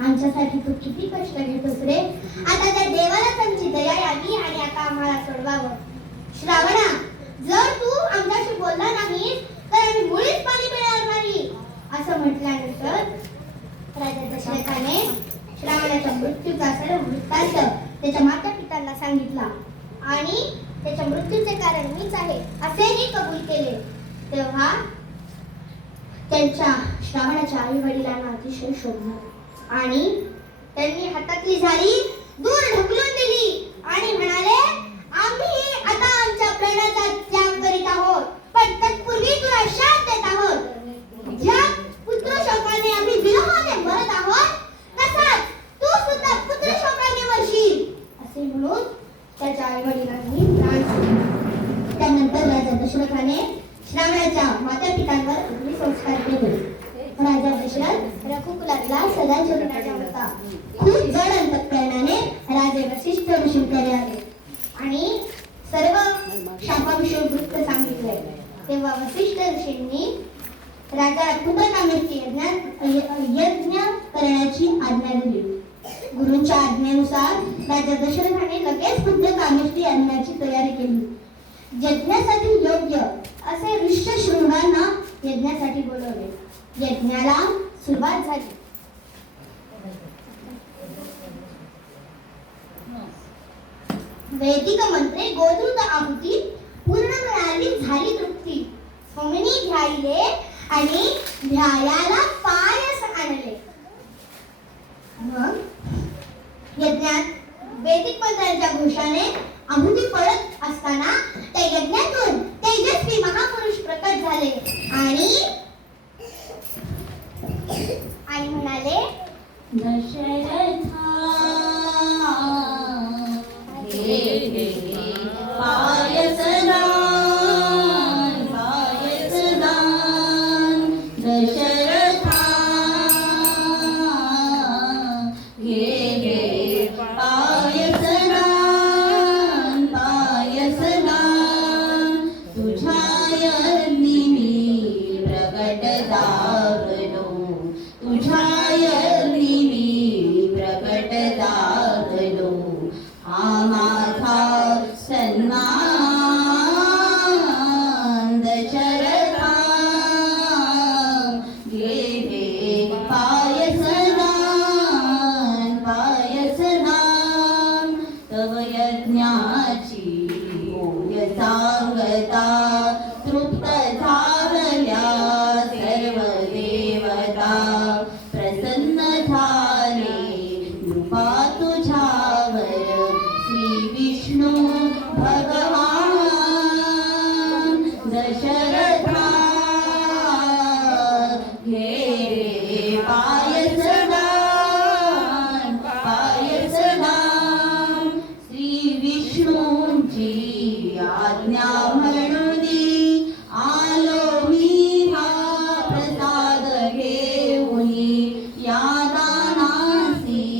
आमच्यासाठी तू किती कष्ट घेतोस रे. आता त्या देवालाच आमची दया यावी आणि आता आम्हाला सोडवावं. श्रावणा जर तू आमच्याशी बोलला नाहीस तर आम्ही मुळीच पाणी पिणार नाही असं म्हटल्यानंतर राजा दशरथाने श्रावणाच्या मृत्यूचा सर्व वृत्तांत त्याच्या माता पिता लोकांना सांगितला आणि त्याच्या मृत्यूचे कारण मीच आहे असेही कबूल केले. तेव्हा त्यांच्या श्रावणाच्या आई वडिलांना अतिशय शोभलं आणि त्यांनी हातातली झाडी दूर ढकलून दिली आणि म्हणाले, आम्ही आता आमच्या प्राणाचा त्याग करीत आहोत, पण तत्पूर्वी तुला शाप देत आहोत. ज्या पुत्रशोकाने आम्ही विरहाने मरत आहोत तसाच तू सुद्धा पुत्रशोकाने मरशील असे म्हणून त्याच्या आई वडिलांनी प्राण सोडले. त्यानंतर राजा दशरथाने श्रावणाच्या माता पितांवर अग्निसंस्कार केले. राजा दशरथ रघुकुलातला सदाचारी राजा होता. खूप जड अंतःकरणाने राजे वसिष्ठ ऋषींकडे आले आणि सर्व शापाविषयी वृत्त सांगितले. तेव्हा वसिष्ठ ऋषींनी राजा पुत्रकामेष्टी यज्ञ करण्याची आज्ञा दिली. गुरूंच्या आज्ञेनुसार राजा दशरथाने लगेच पुत्रकामेष्टी यज्ञाची तयारी केली. यज्ञासाठी योग्य असे ऋष्यशृंगांना यज्ञासाठी बोलवले. यज्ञाला सुरुवात झाली. वैदिक मंत्रे गोधृत आहुती पूर्ण मिळाली झाली तृप्ती. स्वामिनी ध्यायले आणि ध्यायाला पायस आणले. मग यज्ञात वैदिक मंत्रांच्या घोषाने आहुती पडत असताना त्या यज्ञातून तेजस्वी महापुरुष प्रकट झाले आणि म्हणाले, दशरथा पायसदान पायसदान दशरथा घे पायसदान पायसदान तुझ्या यज्ञी मी प्रगट दावलो तुझ्या यज्ञी मी प्रगट दावलो हा माझा सन्मान दशरथा घे पायसदान पायसदान तव यज्ञाची होय सांगता तृप्त झाल्या सर्व देवता प्रसन्न झाले कृपा तुझ्यावर श्री विष्णू भगवान दशरथा घे पायसदान पायसदान श्री विष्णूंची आज्ञा म्हणून आलो मी हा प्रसाद घेऊन या दानाहून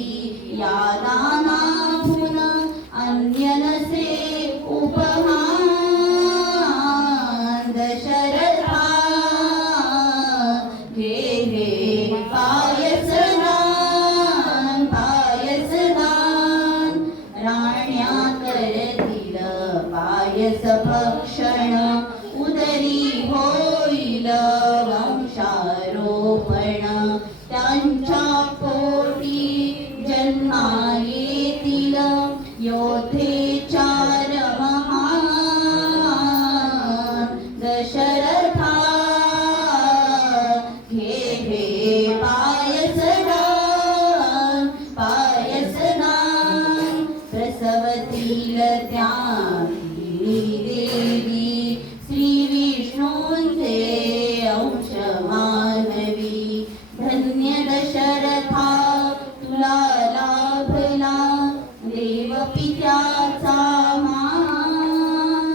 अन्य नसे उपहान दशरथा घे पायसदान पायसदान राण्या करतील पायस भक्षण उदरी होईल वंशारोपण त्यांच्या पोटी जन्मा येतील योद्धे चार महान दशरथा घे पायसदान पायसदान प्रसवतील त्या देवी श्री विष्णूंचे अंश मानवी धन्य दशरथा तुला लाभला देव पित्याचा मान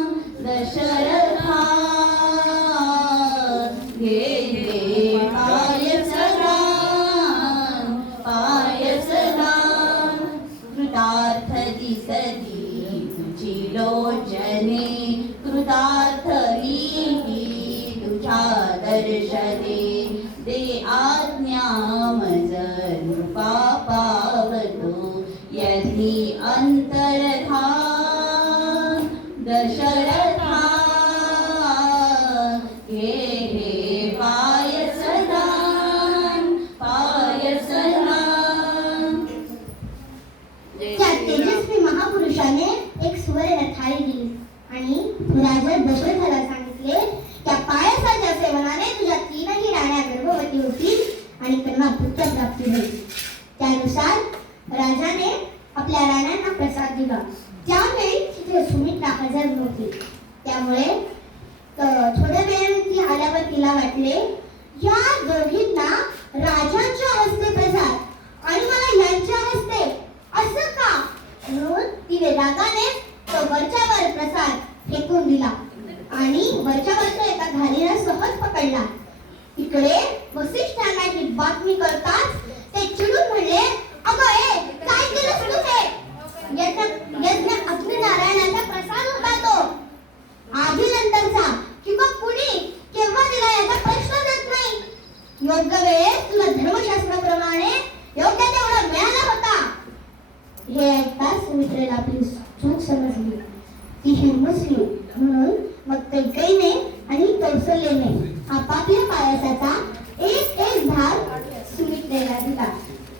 दशरथा घे पायसदान पायसदान कृतार्थ दिसती तुझी लोचने कृतार्थ ही तुझ्या दर्शने दे आज्ञा मज रूपा पावतो यज्ञी अंतर्धान दशरथा घे पायसदान पायसदान त्या तेजस्वी महापुरुषाने दशरथाला सांगितले, त्या पायसाच्या सेवनाने तुझ्या 3ही राण्या गर्भवती होतील आणि त्यांना पुत्रप्राप्ती होईल. त्यानुसार राजाने आपल्या राण्यांना प्रसाद दिला. त्यावेळी तिथे सुमित्रा हजर नव्हती. त्यामुळे थोड्या वेळाने ती आल्यावर तिला वाटले, या दोघींना राजांच्या हस्ते प्रसाद आणि मला यांच्या हस्ते असं का, म्हणून तिने रागाने तो वरच्यावर प्रसाद फेकून दिला आणि वरच्यावरचा एका घालीला सहज पकडला. इकडे वसिष्ठांना ही बातमी करताच ते चिडून म्हणले, अगं ए, काय केलंस तू हे? यज्ञ अग्निनारायणाचा प्रसाद होता तो. आधी नंतरचा किंवा कुणी केव्हा दिला याचा प्रश्नच येत नाही. योग्य वेळेस तुला धर्मशास्त्राप्रमाणे योग्य तेवढा मिळाला होता. हे ऐकताच सुमित्रेला आपली चूक समजली. ती हिंमसली. म्हणून मग कैकेयीने आणि कौसल्येने आपापल्या पायसाचा एक भाग सुमित्रेला दिला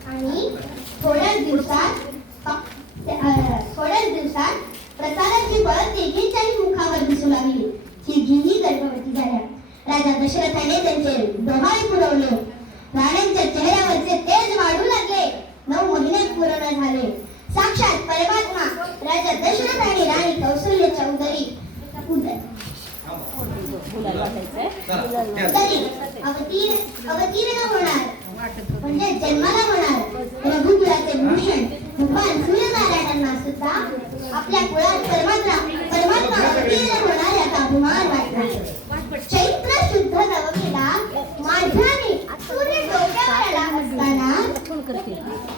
आणि थोड्याच दिवसात प्रसादाची बळ तिघींच्याही मुखावर दिसू लागली. तिघीही गर्भवती झाल्या. राजा दशरथाने त्यांचे डोहाळे पुरवले. राण्यांच्या चेहऱ्यावरचे तेज वाढू लागले. 9 महिने पूर्ण झाले. साक्षात परमात्मा राजा दशरथ आणि राणी कौसल्याच्या उदरी अवतीर्ण होणार, म्हणजे जन्माला होणार रघुकुलाचे भूषण भगवान सूर्यनारायणांना सुद्धा आपल्या कुळात परमात्मा अवतीर्ण होणार याचा अभिमान वाटला. चैत्र शुद्ध नवमीला माझ्याने सूर्य डोक्यावर आला असताना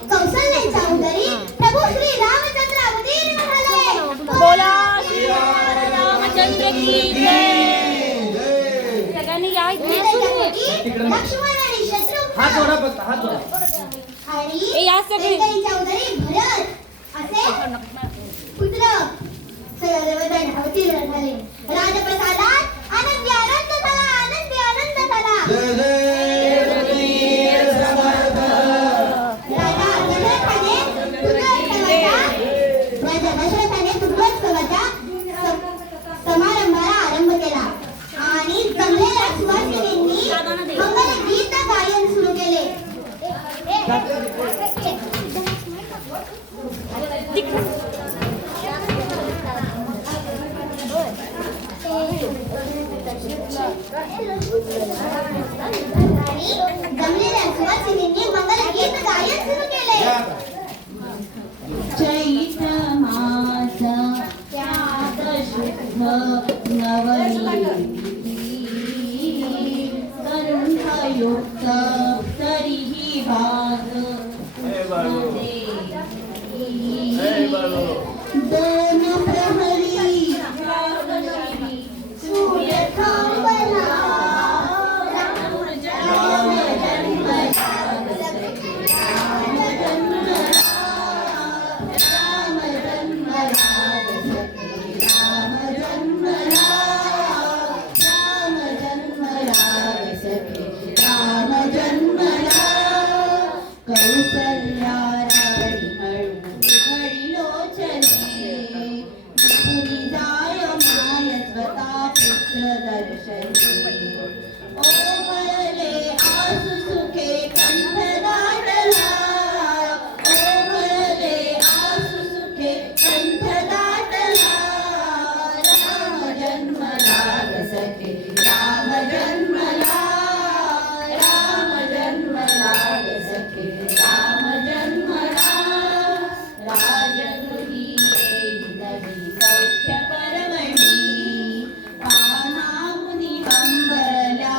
कौसल्याच्या उदरी प्रभू श्री रामचंद्र अवतीर्ण झाले. बोला श्री रामचंद्र की जय. सगळ्यांनी या इथे लक्ष्मण आणि शत्रुघ्न हात जोडा फक्त, हात जोडा. आणि या सगळे. कैकेयीच्या उदरी भरत असे पुत्र सर्वजण अवतीर्ण झाले. राजप्रसादात आनंदी आनंद झाला. आनंदी आनंद झाला. राजा दशरथाने पुत्रोत्सवाच्या समारंभाला आरंभ केला आणि जमलेल्या सुवासिनींनी मंगलगीत गायन सुरू केले. जमलेल्या सुवासिनींनी मंगलगीत गायन सुरू केले. चैत्र मास शुद्ध नवमी ग्रंथयुक्त तरीही भाग दोन प्रहरी सूर्य थांबला. पाना मुनी अंबरला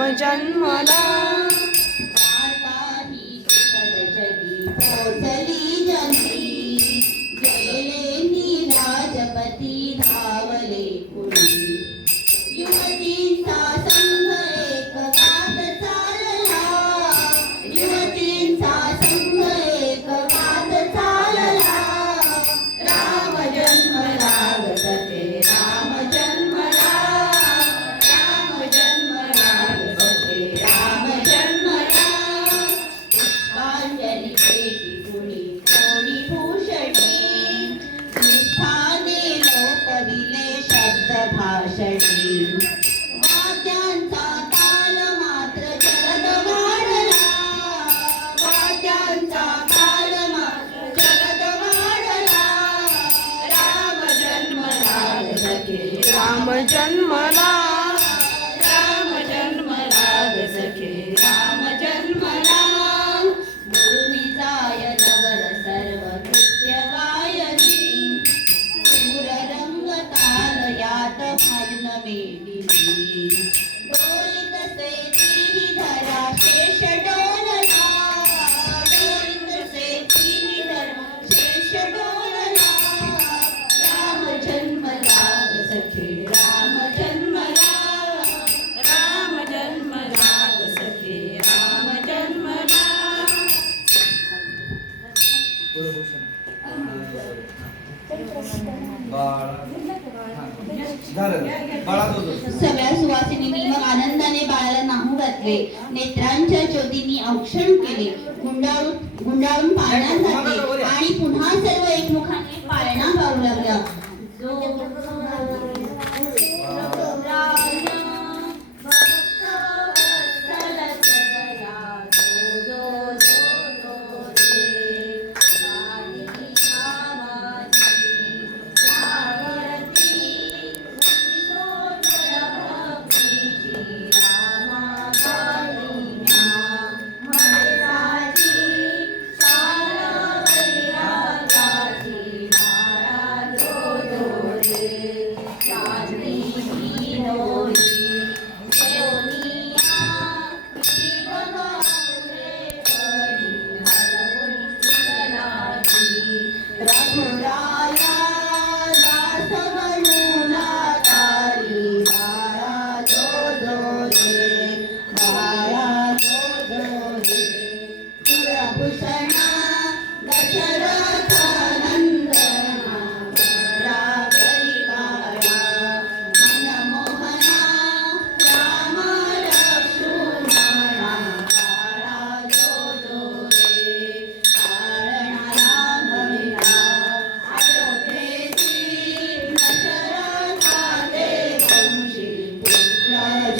राम जन्मला. माता ही सुखद जगी पोचली जगी, गेले नीराजपती धावले पुढे. युवतींचा संघ एक वाद चालला, युवतींचा संघ एक वाद चालला. राम जन्मला ग सखे, राम जन्मला, राम जन्मला ग सखे, राम जन्मला. पुष्पांजली केली कुणी कोणी भूषणी, निष्ठाने लोकविले शब्द भाषणी. वाद्यांचा ताल मात्र जलद वाढला, वाद्यांचा ताल मात्र जलद वाढला. राम जन्मला ग सखे, राम जन्मला. राम जन्मला ग सखे, राम जन्मला. मुरुनी जाय नगर सर्व नृत्य गायनी, सूर रंग ताल यात भाग्न वेदिनी. डोलित से तिन्ही धरा शेष डोलला, डोलित से तिन्ही धरा शेष डोलला. राम जन्मला ग सखे, राम जन्मला, राम जन्मला ग सखे, राम जन्मला. सगळ्या सुवासिनींनी मग आनंदाने बाळाला नाहू घातले, नेत्रांच्या ज्योतींनी औक्षण केले, गुंडाळून पाळणा घातले आणि पुन्हा सर्व एकमुखाने पाळणा गाऊ लागला.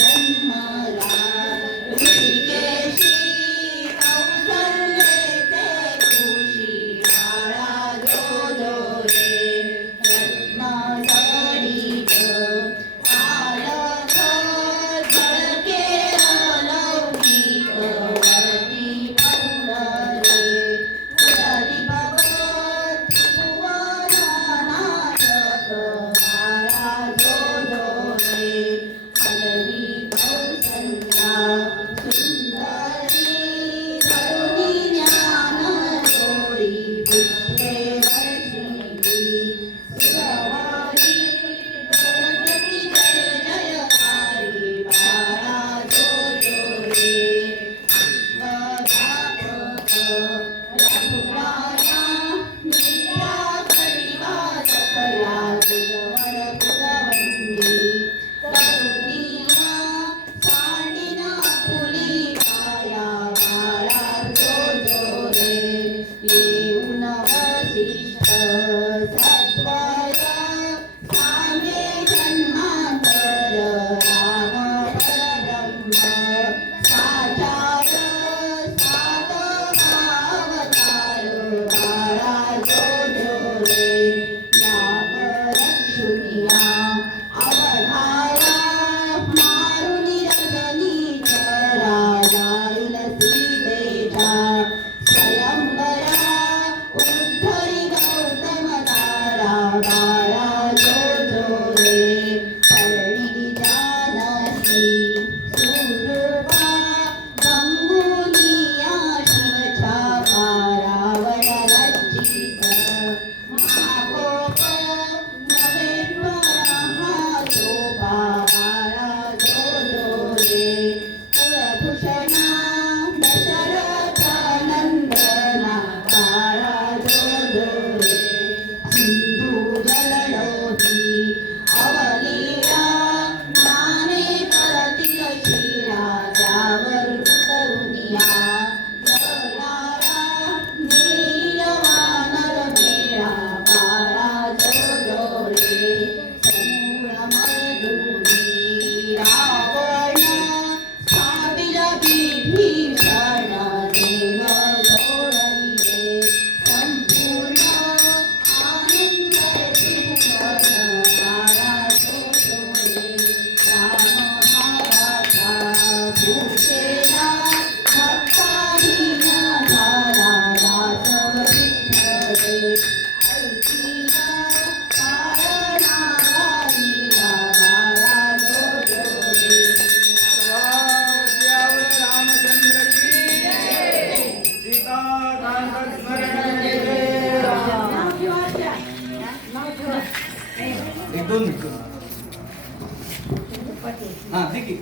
जन्मला ऋषिकेशी कौसल्ये ते कुशलभूषणा दशरथनन्दना काळा जोडोरे सिंधू जललोटी अवलीला नामे करतील शिरा त्यावर करुनिया जयाला नीलवानर मेळा काळा जोडोरे समूळ मर्दुनी रावण स्थापिल विभीषण देव जोडलिये संपूर्ण आनंद त्रिभुवन काळा जोडोरे रामभावाचा भूषेला भक्ताधीन झाला दास विठ्ठले ऐकिला काळना गाईला बाळा जोडोरे रामचंद्र की सीता कांत स्मरण एक दोन मिनिट हा ठीक आहे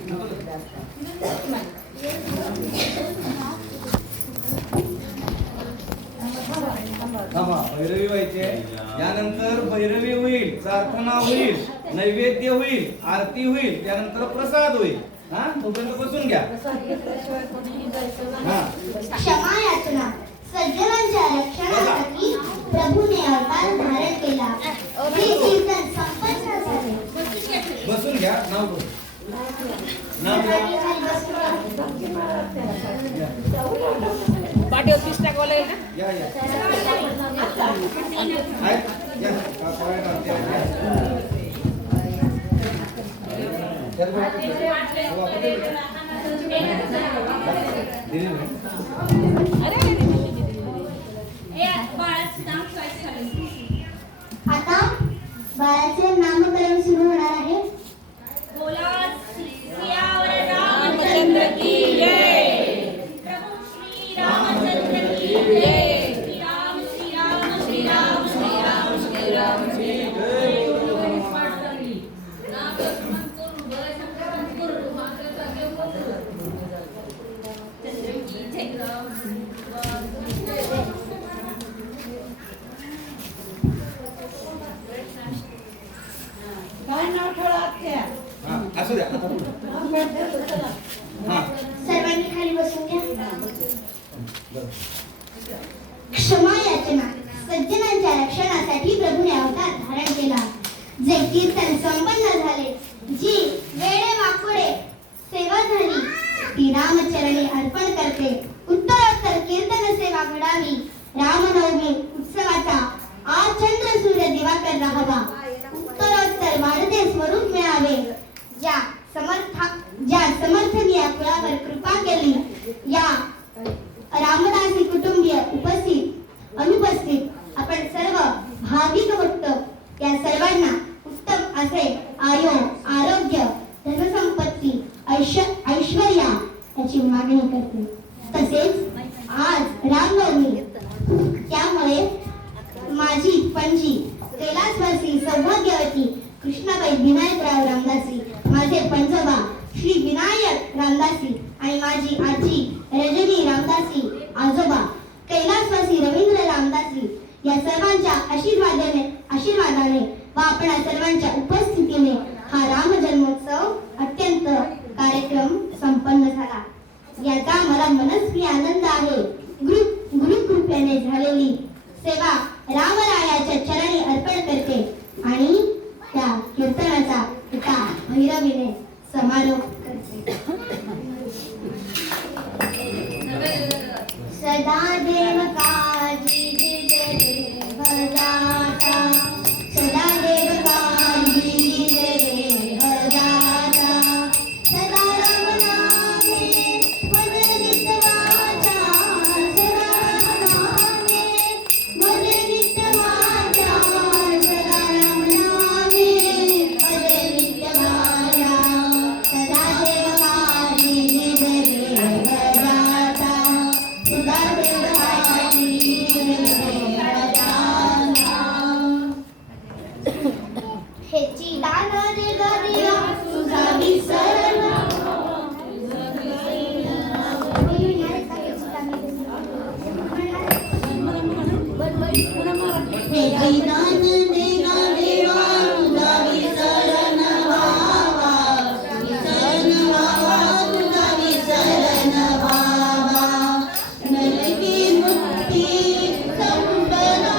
थांबा भैरवी व्हायचे त्यानंतर भैरवी होईल प्रार्थना होईल नैवेद्य होईल आरती होईल त्यानंतर प्रसाद होईल हा तोपर्यंत बसून घ्या हा क्षमा याचना सज्जनांच्या रक्षणासाठी प्रभूने अवतार धारण केला हे कीर्तन संपन्न झाले बसून घ्या नाव बोल. नाव घ्या. पाठीवर 30 टाकवलं आहे ना या या आहे? या. पाया टाकते. या. दिली नाही? आता बाळाचे नामकरण सुरू होणार आहे रामचंद्र की जय प्रभु श्री रामचंद्र की जय श्री राम श्री राम श्री राम श्री राम श्री राम श्री काय नाव ठेवलं आत्या? हा, असू द्या आता पुढं. हा सर्वांनी खाली बसून घ्या बरं. क्षमा याचना सज्जनांच्या रक्षणासाठी प्रभूने अवतार धारण केला जे कीर्तन संपन्न झाले जी वेडे वाकोडे सेवा झाली ती रामचरणी अर्पण करते उत्तरोत्तर कीर्तन सेवा घडावी रामनवमी उत्सवाचा आज चंद्र सूर्य दिवाकर राहावा उत्तरोत्तर वाढते स्वरूप मिळावे ज्या समर्थनी या कुळावर कृपा केली या रामदासी कुटुंबीय अनुपस्थित आपण सर्व भाविक भक्त या सर्वांना उत्तम असे आरोग्य धनसंपत्ती ऐश्वर्या याची मागणी करते तसेच आज रामनवमी त्यामुळे माझी पणजी कैलासवासी सौभाग्यवती कृष्णाबाई विनायकराव रामदासी माझे पंजोबा श्री विनायक रामदासी आणि माझी आजी रजनी रामदासी आजोबा कैलासवासी रवींद्र रामदासी या सर्वांच्या आशीर्वादाने व आपणा सर्वांच्या उपस्थितीने हा राम जन्मोत्सव अत्यंत कार्यक्रम संपन्न झाला याचा मला मनस्वी आनंद आहे गुरुकृपेने झालेली सेवा रामरायाच्या चरणी अर्पण करते आणि त्या कीर्तनाचा एका भैरवीने समारोप करते सदा देव काळजी देवे भजाता सदा देव काळजी देवे भजाता सदा राम नामे मजे नित्य वाचा सदा राम नामे मजे नित्य वाचा सदा राम नामे मजे नित्य वाचा सदा देव काळजी देवे भजाता सदा देव बलिदान देगा देवा तुझा विसरण व्हावा, विसरण व्हावा, तुझा विसरण व्हावा. नरकी मुक्ती संपदा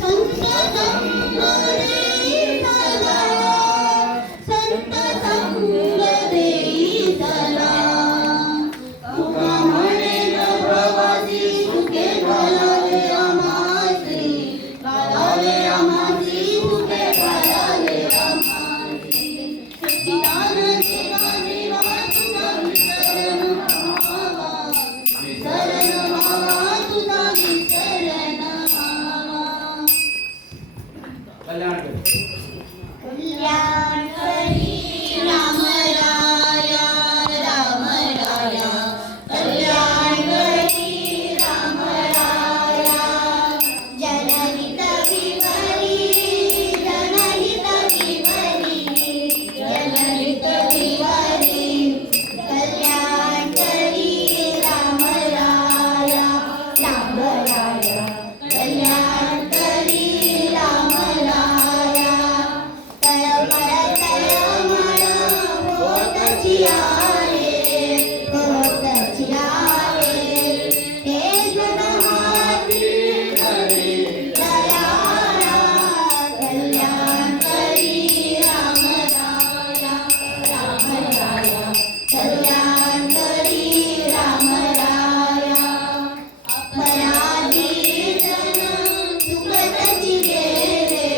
संत संग देई सदा, संत संग देई सदा. तुका म्हणे न प्रवासी सुखे घालावे आम्हासी, घालावे आम्हासी, सुखे घालावे आम्हासी. सच्चिदान देवा देवा तुझा विसरण व्हावा, विसरण व्हावा, तुझा विसरण व्हावा. कल्याण कर. कल्याण करी राम राया, राम राया. कल्याण करी राम राया. जनहित विवरी, जनहित विवरी, जनहित विवरी. कल्याण करी राम राया, राम राया. कल्याण करी राम राया. तळमळ तळमळ होतची आहे, होतची आहे. हे जन हाती धरी दयाळा. कल्याण करी राम राया, राम राया. कल्याण करी राम राया. अपराधी जन सुखदची गेले,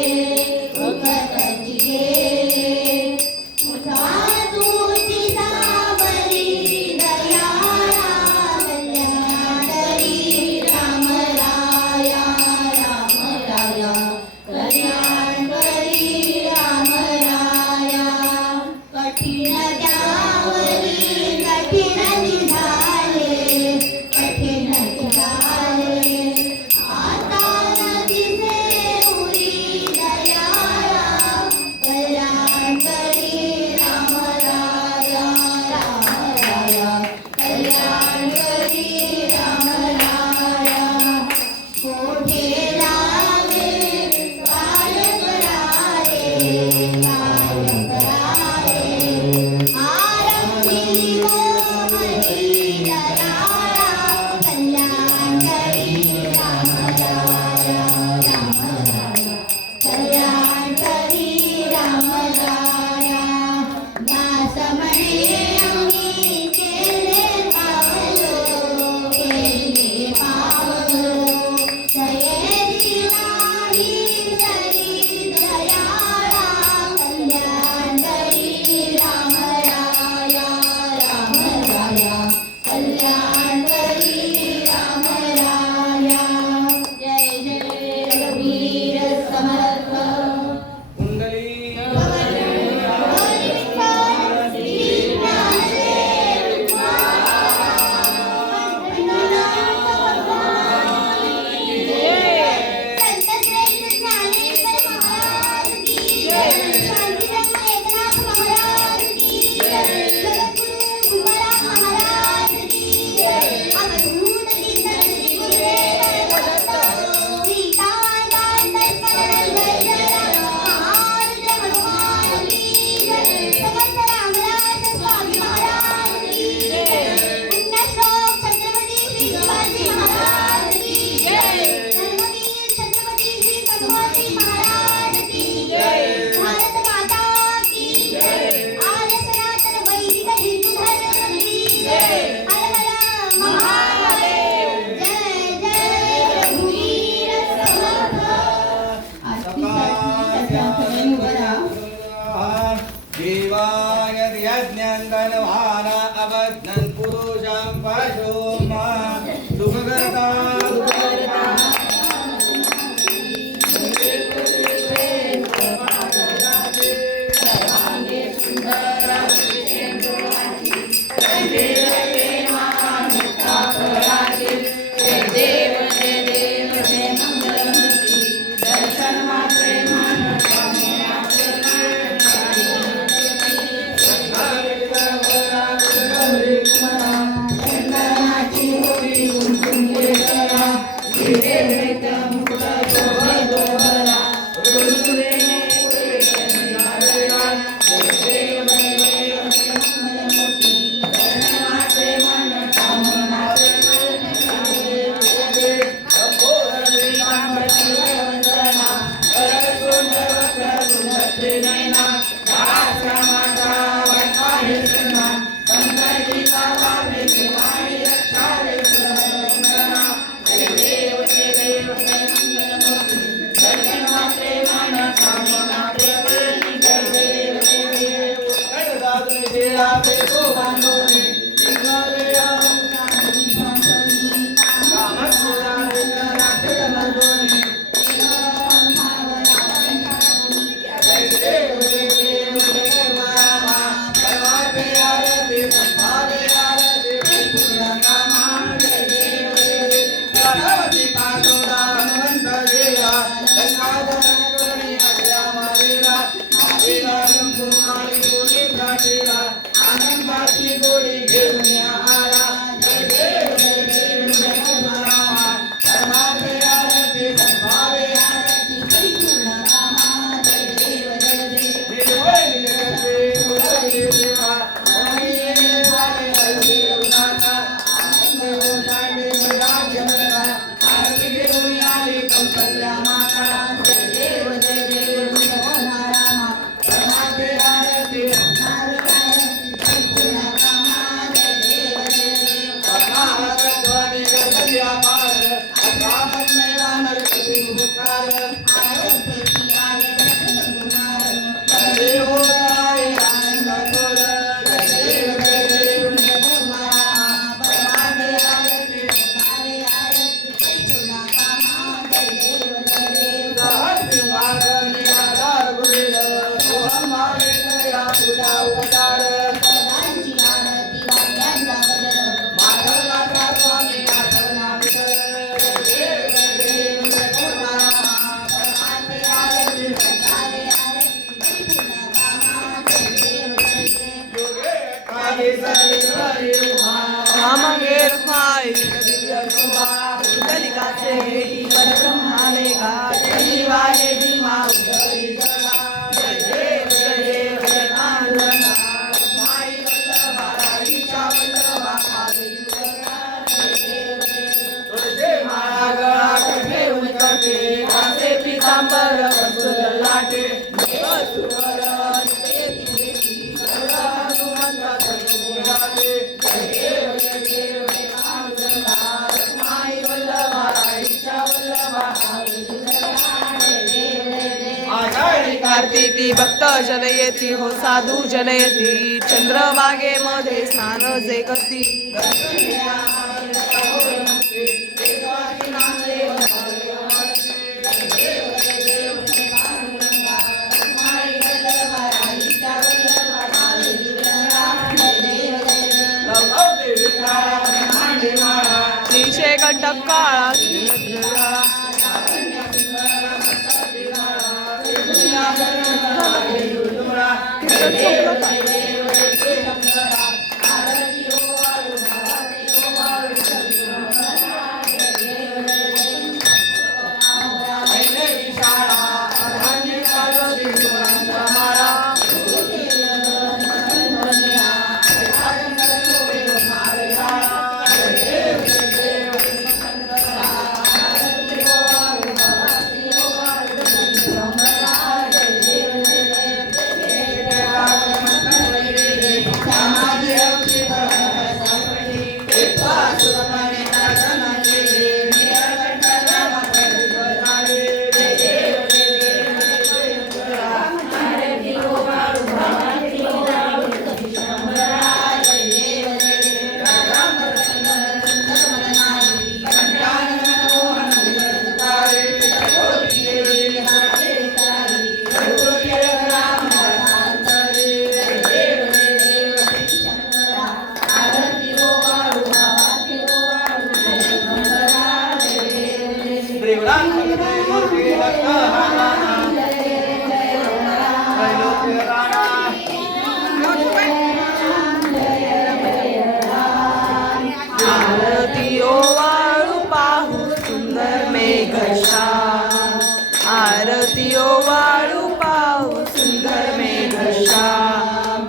सुखदची गेले. तुझा तुझी सावरी दयाळा. कल्याण करी राम राया, राम राया. कल्याण करी राम राया. कठीण त्यावरी कठीण निघाले, कठीण निघाले. आता न दिसे उरी दयाळा. कल्याण करी राम राया, राम राया. कल्याण करी राम राया. कोठे लागे काय करारे, काय करारे. आरती गोमती दयाळा. कल्याण करी राम राया, राम राया. कल्याण करी राम राया. दास म्हणे आम्ही केले पावलो, केले पावलो. सयेरी नाही सरी दयाळा. कल्याण करी राम राया, राम राया. कल्याण करी राम राया. जय जय रघुवीर समर्थ. कुंडली देवाय यज्ञानवाना अवज्ञन् पुरुषां पशुमा सुखकर्ता चंदनाची होळी कुंकुम केसरा. पाहिल दिव्य शोभा पुंडलिकाचे हेटी परब्रह्माने गाठी वाहे भीमा उदरी जगा जय देव जय पांडुरंगा माई वल्लभा राईच्या वल्लभा तुळशी माळा गळा कंठे उलटते कासे पितांबर प्रफुल्ल लाटे देव सुवर आषाढी कार्तिकी भक्त जन येती हो साधू जन येती चंद्रभागे मध्ये स्नान जे करती निशे कंटक काळा आरती ओवाळू पाहू सुंदर मेघश्याम आरती ओवाळू पाहू सुंदर मेघश्याम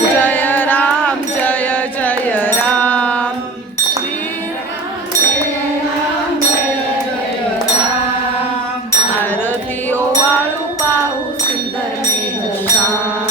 जय राम जय जय राम आरती ओवाळू पाहू सुंदर मेघश्याम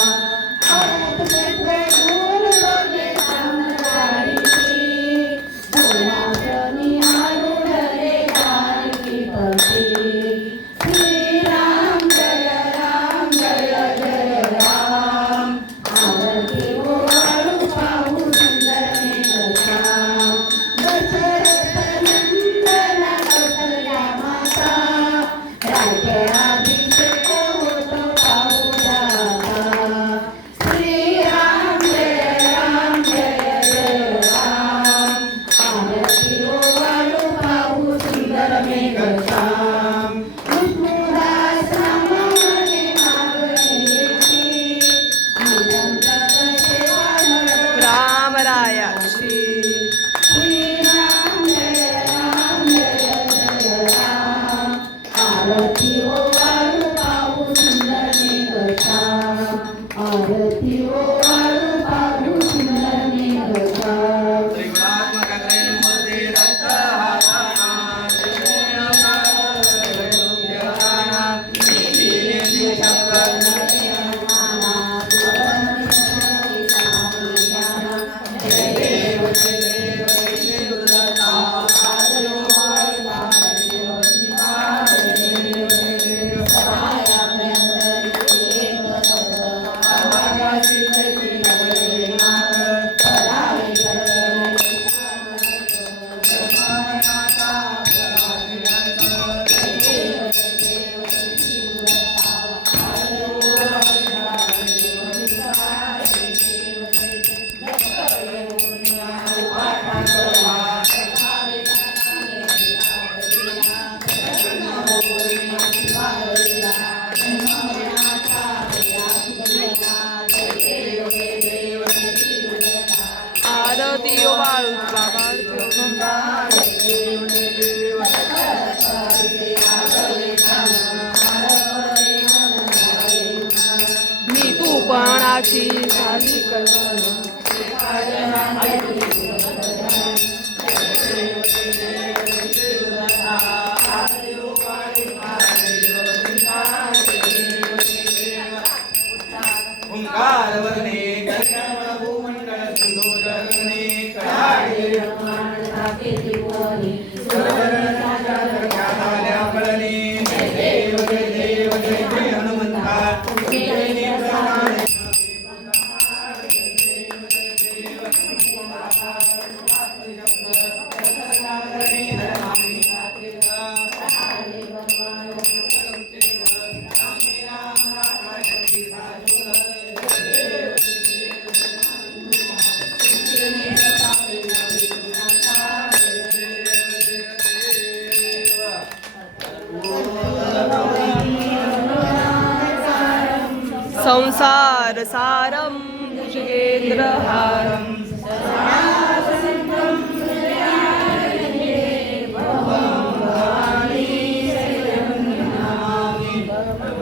रामरायाची जगाची झाली कल्पना. ओंकार वर्णे गगन भूमंडळ सिंधू जगणे कळाळे झाल्या कळणे. जय देव जय देव जय जय हनुमंता. जय नेत्राने संसार सारम भुजगेंद्रहारम.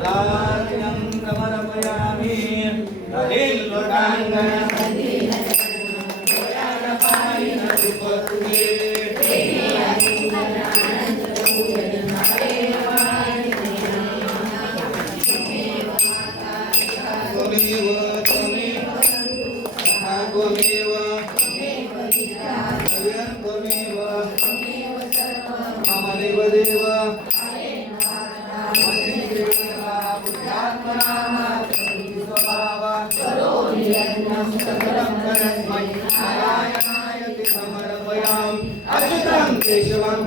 राज्यं समर्पयामि. हरिं लोकांगना अच्युतं केशवं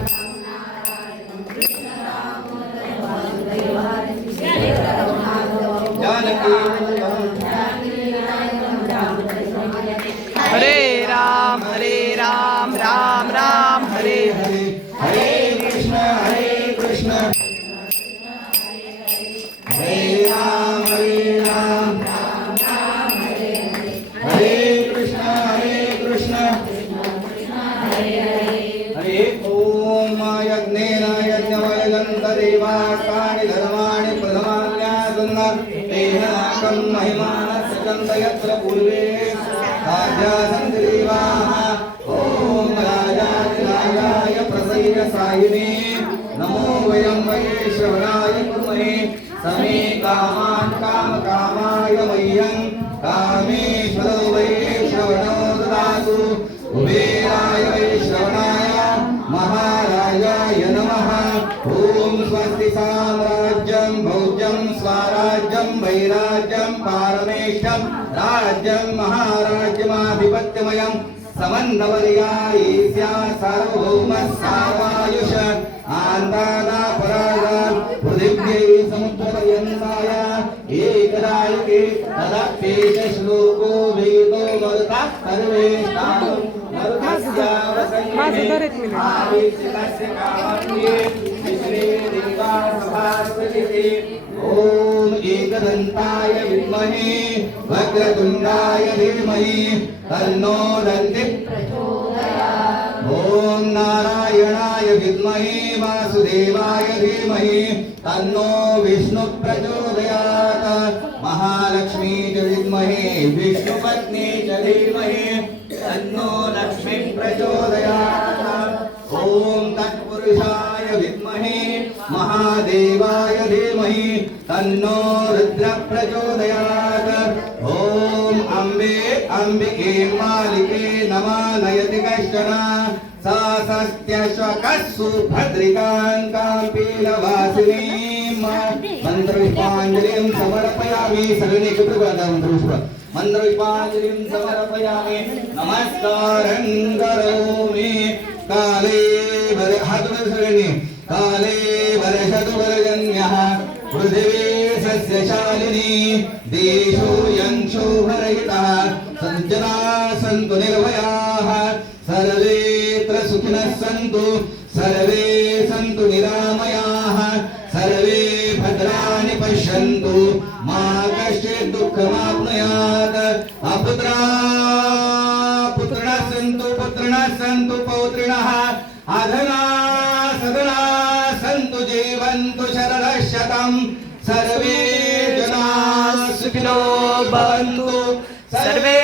जानकी हरे राम राम राम हरे हरे. हरे कृष्ण हरे राम हरे कृष्ण हरे ओम. यज्ञेन यज्ञवयजन्त देवास्तानि धर्माणि प्रथमान्यासन्न तेन नाकं महिमानस्य चन्द यत्र पूर्वे आद्यासन्ति देवाः. ॐ राजाधिराजाय प्रसय्यसायिने नमो वयं वै श्रवणाय कुर्महे. समे कामान् कामकामाय मह्यं कामेश्वरो वै श्रवणो ददातु. कुबेराय वै श्रवणाय महाराजाय नमः. ॐ स्वस्ति साम्राज्यं भोज्यं स्वराज्यं वैराज्यं पारमेष्ठं राज्यं महाराज्यमाधिपत्यमयं समन्वलयायेस्या सार्वभौम सार्वायुष आन्तादापरागान् पृथिव्यै समुद्रपर्यन्ताय एकदायके तदप्येष श्लोको वेदो मरुतः सर्वेषां मरुतस्यावसंज्ञे आवेशितस्य कामन्ये विश्वे देवाः सभास्वतिते. ॐ एकदन्ताय विद्महे वक्रतुण्डाय धीमहि तन्नो दन्ति प्रचोदयात्. ॐ नारायणाय विद्महे वासुदेवाय धीमहि तन्नो विष्णु प्रचोदयात्. महालक्ष्मी च विद्महे विष्णुपत्नी च धीमहि तन्नो लक्ष्मी प्रचोदयात्. ॐ तत्पुरुषाय विद्महे महादेवाय धीमहि तन्नो रुद्र प्रचोदयात्. ॐ अम्बिके मालिके नमः नयति कश्चन सा सस्त्यश्वकस्सु भद्रिकां काम्पीलवासिनीं. मन्त्रपुष्पाञ्जलिं समर्पयामि. सर्वे मन्त्रपुष्पाञ्जलिं समर्पयामि. नमस्कारं करोमि. काले काले वर्षतु पर्जन्यः पृथिवी सस्यशालिनी देशो यंशो भरहितः सज्जनाः सन्तु निर्भयाः सर्वेत्र सुखिनः सन्तु सर्वे सन्तु निरामयाः सर्वे भद्राणि पश्यन्तु मा कश्चित् दुःखमाप्नुयात्. पुत्रिणः सन्तु पौत्रिणः अधना सदना सन्तु जीवन्तु शरदः शतं सर्वे जनाः सुखिनो भवन्तु. सर्वे